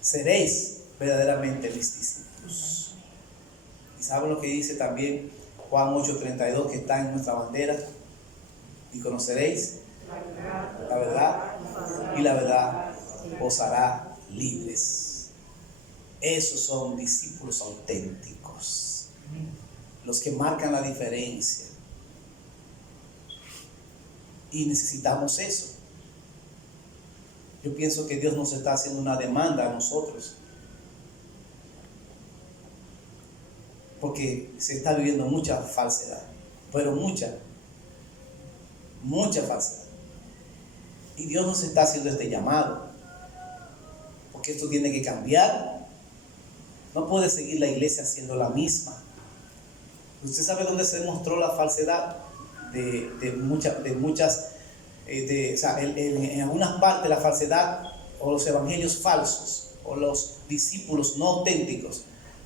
seréis verdaderamente mis discípulos. Y saben lo que dice también Juan 8:32, que está en nuestra bandera. Y conoceréis la verdad, y la verdad os hará libres. Esos son discípulos auténticos, los que marcan la diferencia. Y necesitamos eso. Yo pienso que Dios nos está haciendo una demanda a nosotros, porque se está viviendo mucha falsedad, pero mucha falsedad. Y Dios nos está haciendo este llamado, porque esto tiene que cambiar. No puede seguir la iglesia siendo la misma. ¿Usted sabe dónde se demostró la falsedad en algunas partes la falsedad o los evangelios falsos o los discípulos no auténticos?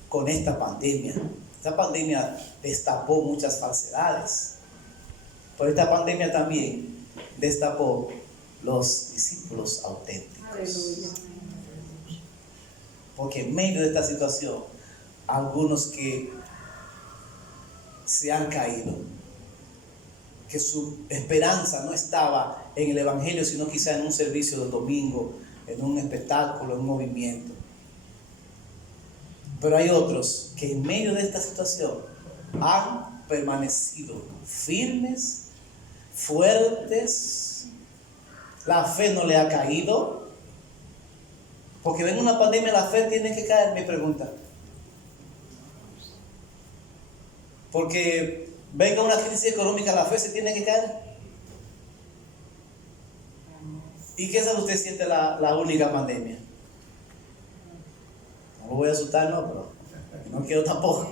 Con esta pandemia. Esta pandemia destapó muchas falsedades, pero esta pandemia también destapó los discípulos auténticos. Porque en medio de esta situación, algunos que se han caído, que su esperanza no estaba en el evangelio, sino quizá en un servicio del domingo, en un espectáculo, en un movimiento. Pero hay otros que en medio de esta situación han permanecido firmes, fuertes. La fe no le ha caído. Porque ven una pandemia, la fe tiene que caer, me pregunta. Porque venga una crisis económica, la fe se tiene que caer. ¿Y qué sabe usted si esta es la única pandemia? No lo voy a asustar, no, pero no quiero tampoco.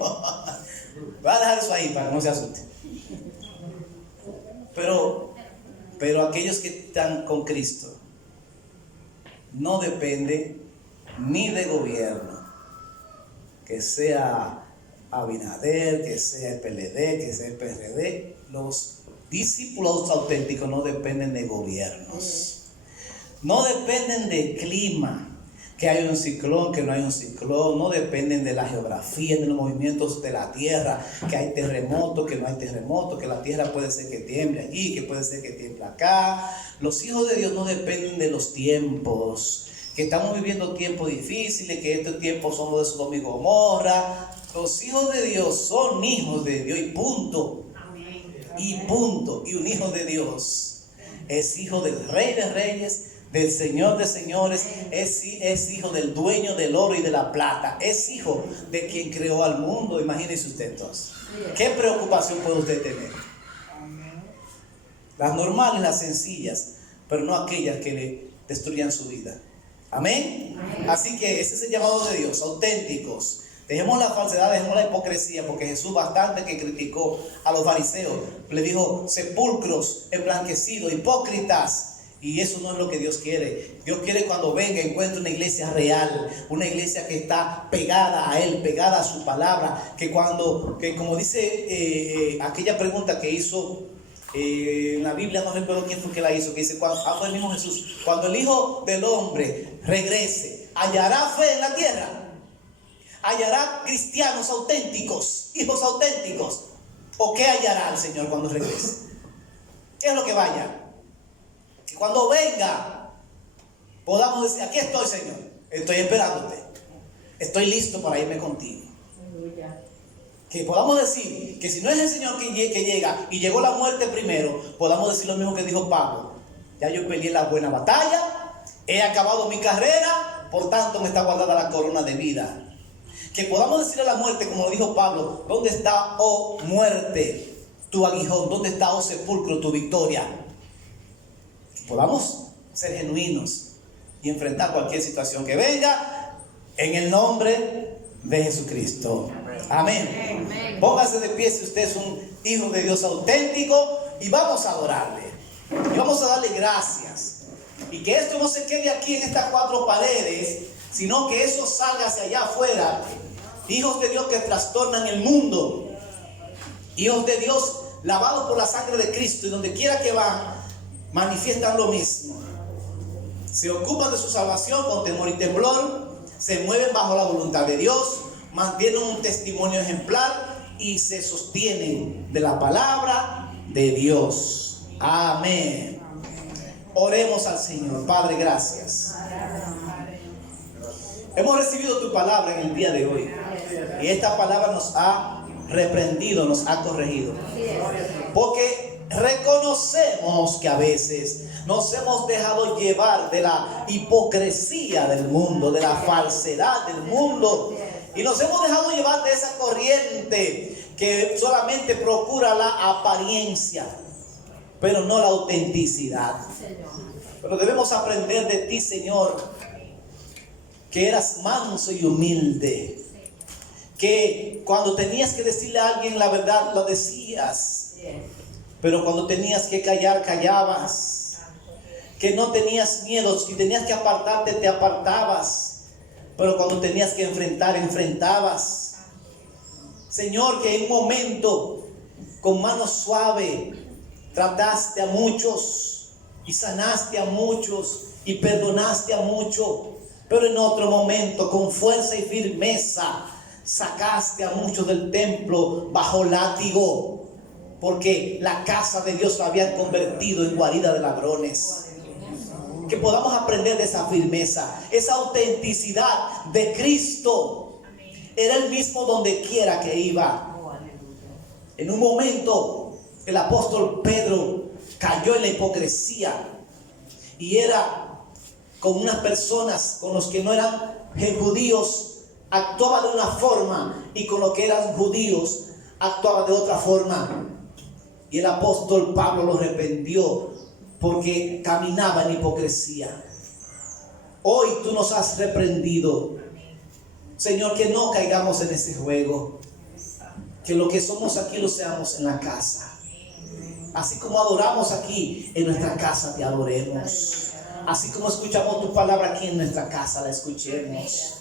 Voy a dejar eso ahí para que no se asuste. Pero aquellos que están con Cristo no depende ni de gobierno, que sea Abinader, que sea el PLD, que sea el PRD. Los discípulos auténticos no dependen de gobiernos, no dependen de clima, que hay un ciclón, que no hay un ciclón, no dependen de la geografía, de los movimientos de la tierra, que hay terremotos, que no hay terremotos, que la tierra puede ser que tiemble allí, que puede ser que tiemble acá. Los hijos de Dios no dependen de los tiempos, que estamos viviendo tiempos difíciles, que estos tiempos son los de Sodoma y Gomorra. Los hijos de Dios son hijos de Dios y punto. Y punto. Y un hijo de Dios es hijo del Rey de Reyes, del Señor de Señores, es hijo del dueño del oro y de la plata, es hijo de quien creó al mundo. Imagínese usted entonces, ¿qué preocupación puede usted tener? Las normales, las sencillas, pero no aquellas que le destruyan su vida. Amén. Así que ese es el llamado de Dios, auténticos. Dejemos la falsedad, dejemos la hipocresía, porque Jesús bastante que criticó a los fariseos, le dijo sepulcros emblanquecidos, hipócritas. Y eso no es lo que Dios quiere. Dios quiere cuando venga encuentre una iglesia real, una iglesia que está pegada a Él, pegada a su palabra, que como dice aquella pregunta que hizo en la Biblia, no recuerdo quién fue que la hizo, que dice, el mismo Jesús, cuando el Hijo del Hombre regrese, ¿hallará fe en la tierra? ¿Hallará cristianos auténticos, hijos auténticos? ¿O qué hallará el Señor cuando regrese? ¿Qué es lo que vaya? Que cuando venga podamos decir, aquí estoy, Señor, estoy esperándote, estoy listo para irme contigo. Que podamos decir que si no es el Señor que llega y llegó la muerte primero, podamos decir lo mismo que dijo Pablo: ya yo peleé la buena batalla, he acabado mi carrera, por tanto me está guardada la corona de vida. Que podamos decir a la muerte, como lo dijo Pablo: ¿dónde está, oh muerte, tu aguijón? ¿Dónde está, oh sepulcro, tu victoria? Que podamos ser genuinos y enfrentar cualquier situación que venga en el nombre de Jesucristo. Amén. Póngase de pie si usted es un hijo de Dios auténtico y vamos a adorarle. Y vamos a darle gracias. Y que esto no se quede aquí en estas cuatro paredes, sino que eso salga hacia allá afuera. Hijos de Dios que trastornan el mundo. Hijos de Dios lavados por la sangre de Cristo, y donde quiera que van, manifiestan lo mismo. Se ocupan de su salvación con temor y temblor. Se mueven bajo la voluntad de Dios. Mantienen un testimonio ejemplar. y se sostienen de la palabra de Dios. Amén. Oremos al Señor. Padre, gracias. Hemos recibido tu palabra en el día de hoy. Y esta palabra nos ha reprendido, nos ha corregido. Porque reconocemos que a veces nos hemos dejado llevar de la hipocresía del mundo, de la falsedad del mundo. Y nos hemos dejado llevar de esa corriente que solamente procura la apariencia, pero no la autenticidad. Pero debemos aprender de ti, Señor, que eras manso y humilde, que cuando tenías que decirle a alguien la verdad, lo decías, pero cuando tenías que callar, callabas, que no tenías miedo, si tenías que apartarte, te apartabas, pero cuando tenías que enfrentar, enfrentabas. Señor, que en un momento con mano suave trataste a muchos y sanaste a muchos y perdonaste a muchos, pero en otro momento con fuerza y firmeza sacaste a muchos del templo bajo látigo, porque la casa de Dios la habían convertido en guarida de ladrones. Que podamos aprender de esa firmeza, esa autenticidad de Cristo. Era el mismo donde quiera que iba. En un momento el apóstol Pedro cayó en la hipocresía y era con unas personas con los que no eran judíos, actuaba de una forma, y con los que eran judíos actuaba de otra forma. Y el apóstol Pablo lo reprendió porque caminaba en hipocresía. Hoy tú nos has reprendido, Señor, que no caigamos en ese juego, que lo que somos aquí lo seamos en la casa. Así como adoramos aquí, en nuestra casa te adoremos. Así como escuchamos tu palabra aquí en nuestra casa, la escuchemos.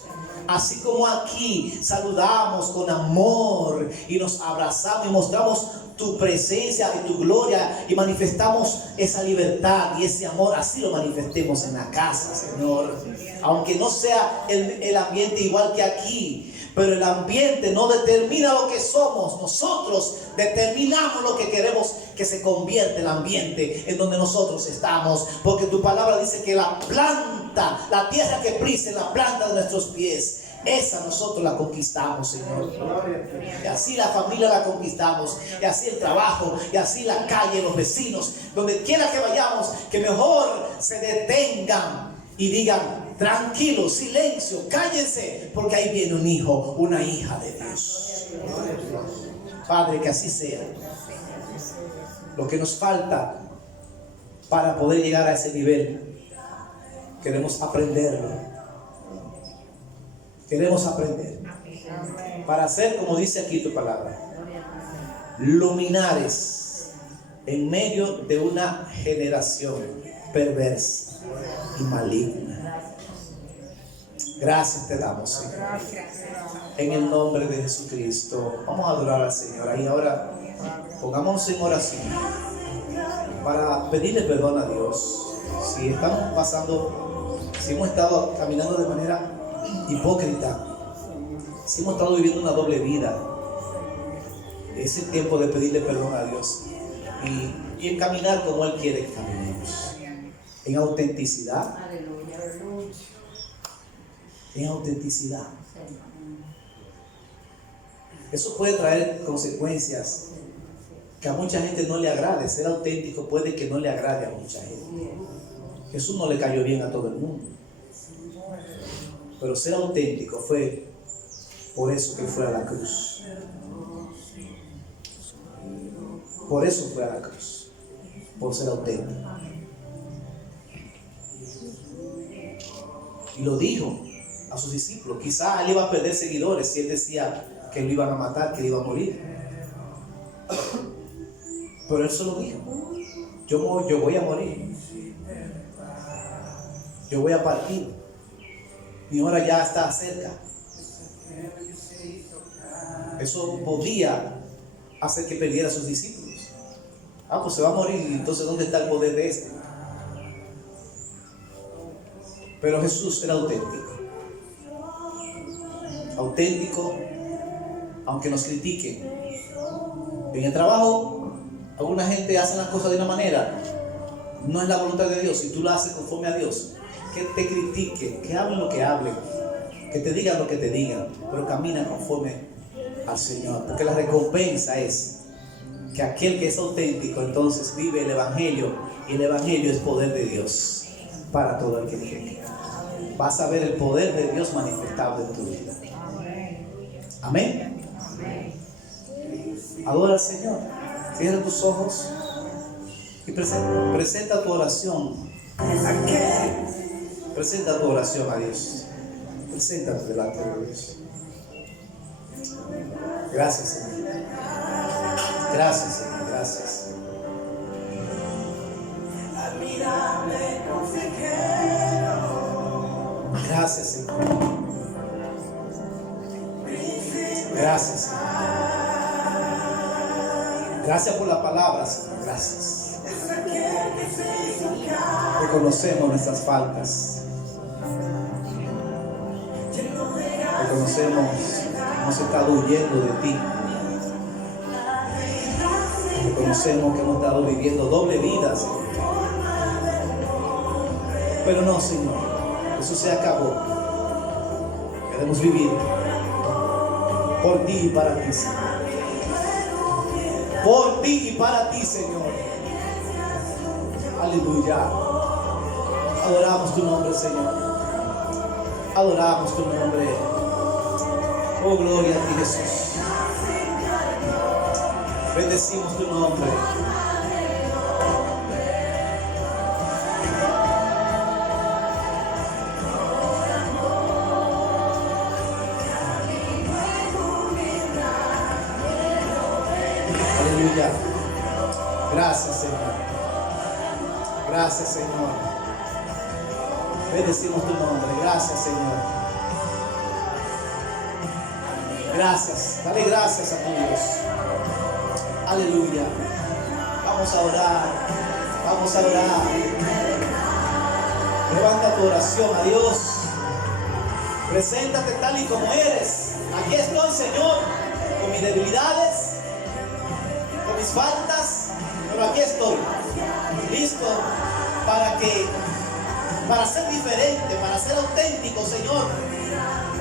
Así como aquí saludamos con amor y nos abrazamos y mostramos tu presencia y tu gloria y manifestamos esa libertad y ese amor, así lo manifestemos en la casa, Señor. Aunque no sea el ambiente igual que aquí, pero el ambiente no determina lo que somos. Nosotros determinamos lo que queremos que se convierta el ambiente en donde nosotros estamos. Porque tu palabra dice que la planta, la tierra que prise, la planta de nuestros pies, esa nosotros la conquistamos, Señor. Y así la familia la conquistamos, y así el trabajo, y así la calle, los vecinos, donde quiera que vayamos, que mejor se detengan y digan: tranquilo, silencio, cállense, porque ahí viene un hijo, una hija de Dios. Padre, que así sea. Lo que nos falta para poder llegar a ese nivel, queremos aprenderlo. Queremos aprender para ser, como dice aquí tu palabra, luminares en medio de una generación perversa y maligna. Gracias te damos, Señor. En el nombre de Jesucristo, vamos a adorar al Señor. Ahí ahora pongámonos en oración para pedirle perdón a Dios. Si estamos pasando, si hemos estado caminando de manera hipócrita, si hemos estado viviendo una doble vida, es el tiempo de pedirle perdón a Dios y en caminar como Él quiere que caminemos, en autenticidad. En autenticidad. Eso puede traer consecuencias que a mucha gente no le agrade. Ser auténtico puede que no le agrade a mucha gente. Jesús no le cayó bien a todo el mundo, pero ser auténtico fue por eso que fue a la cruz. Por eso fue a la cruz, por ser auténtico. Y lo dijo a sus discípulos. Quizá él iba a perder seguidores si él decía que lo iban a matar, que iba a morir. Pero él solo dijo: yo voy a morir, yo voy a partir, mi hora ya está cerca. Eso podía hacer que perdiera a sus discípulos. Pues se va a morir, entonces ¿dónde está el poder de este? Pero Jesús era auténtico aunque nos critiquen. En el trabajo, alguna gente hace las cosas de una manera, no es la voluntad de Dios. Si tú la haces conforme a Dios, que te critiquen, que hablen lo que hablen, que te digan lo que te digan, pero camina conforme al Señor, porque la recompensa es que aquel que es auténtico entonces vive el Evangelio, y el Evangelio es poder de Dios para todo el que cree. Vas a ver el poder de Dios manifestado en tu vida. Amén. Adora al Señor. Cierra tus ojos y presenta tu oración. Presenta tu oración a Dios. Preséntate delante de Dios. Gracias, Señor. Gracias, Señor. Gracias. Gracias, Señor. Gracias, Señor. Gracias por la palabra, Señor. Gracias. Reconocemos nuestras faltas. Reconocemos que hemos estado huyendo de ti. Reconocemos que hemos estado viviendo doble vida, Señor. Pero no, Señor, eso se acabó. Queremos vivir por ti y para ti, Señor. Por ti y para ti, Señor. Aleluya. Adoramos tu nombre, Señor. Adoramos tu nombre. Oh, gloria a ti, Jesús. Bendecimos tu nombre. Aleluya. Gracias, Señor. Gracias, Señor. Bendecimos tu nombre. Gracias, Señor. Gracias. Dale gracias a tu Dios. Aleluya. Vamos a orar. Vamos a orar. Levanta tu oración a Dios. Preséntate tal y como eres. Aquí estoy, Señor, con mis debilidades, con mis faltas, pero aquí estoy, listo para ser diferente, para ser auténtico, Señor,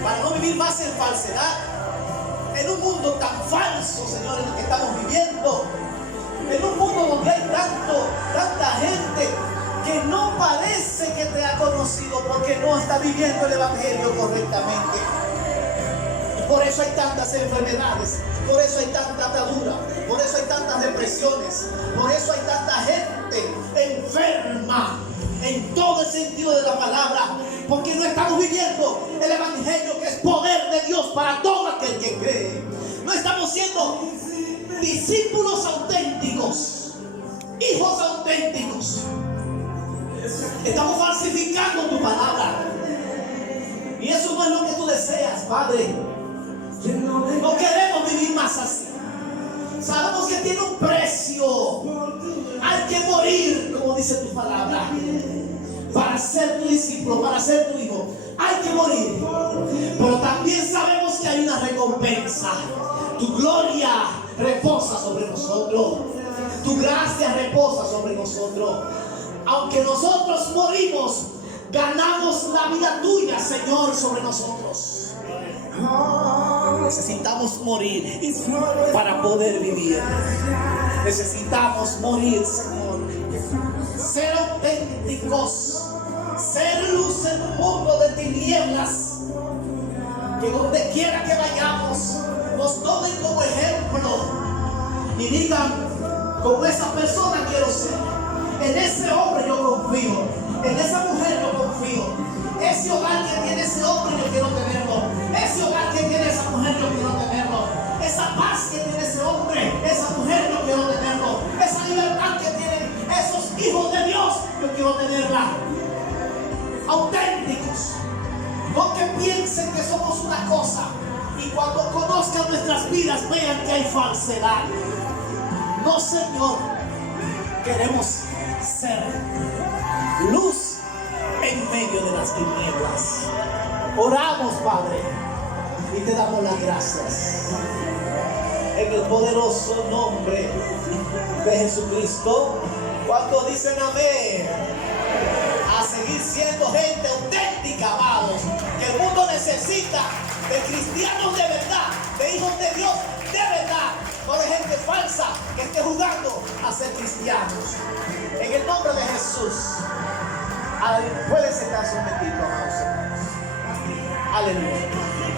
para no vivir más en falsedad, en un mundo tan falso, Señor, en el que estamos viviendo, en un mundo donde hay tanta gente que no parece que te ha conocido porque no está viviendo el Evangelio correctamente. Y por eso hay tantas enfermedades, por eso hay tanta atadura, por eso hay tantas depresiones, por eso hay tanta gente enferma en todo el sentido de la palabra, porque no estamos viviendo el Evangelio, que es poder de Dios para todo aquel que cree. No estamos siendo discípulos auténticos, hijos auténticos. Estamos falsificando tu palabra, y eso no es lo que tú deseas, Padre. No queremos vivir más así. Sabemos que tiene un precio. Hay que morir, como dice tu palabra, para ser tu discípulo, para ser tu hijo. Hay que morir, pero también sabemos que hay una recompensa. Tu gloria reposa sobre nosotros, tu gracia reposa sobre nosotros. Aunque nosotros morimos, ganamos la vida tuya, Señor, sobre nosotros. Necesitamos morir para poder vivir. Necesitamos morir, Señor. Ser auténticos, ser luz en un mundo de tinieblas. Que donde quiera que vayamos, nos tomen como ejemplo y digan: como esa persona quiero ser. En ese hombre yo confío, en esa mujer yo confío. Ese hogar que tiene ese hombre yo quiero tenerlo. Ese hogar que tiene esa mujer yo quiero tenerlo. Esa paz que tiene ese hombre, esa mujer yo quiero tenerlo. Esa libertad que tienen esos hijos de Dios yo quiero tenerla. Auténticos, no que piensen que somos una cosa y cuando conozcan nuestras vidas vean que hay falsedad. No, Señor, queremos ser luz en medio de las tinieblas. Oramos, Padre, y te damos las gracias. en el poderoso nombre de Jesucristo. ¿Cuántos dicen amén? A seguir siendo gente auténtica, amados, que el mundo necesita de cristianos de verdad, de hijos de Dios de verdad, no de gente falsa que esté jugando a ser cristianos. En el nombre de Jesús, pueden sentarse un momentito, amados hermanos. Aleluya.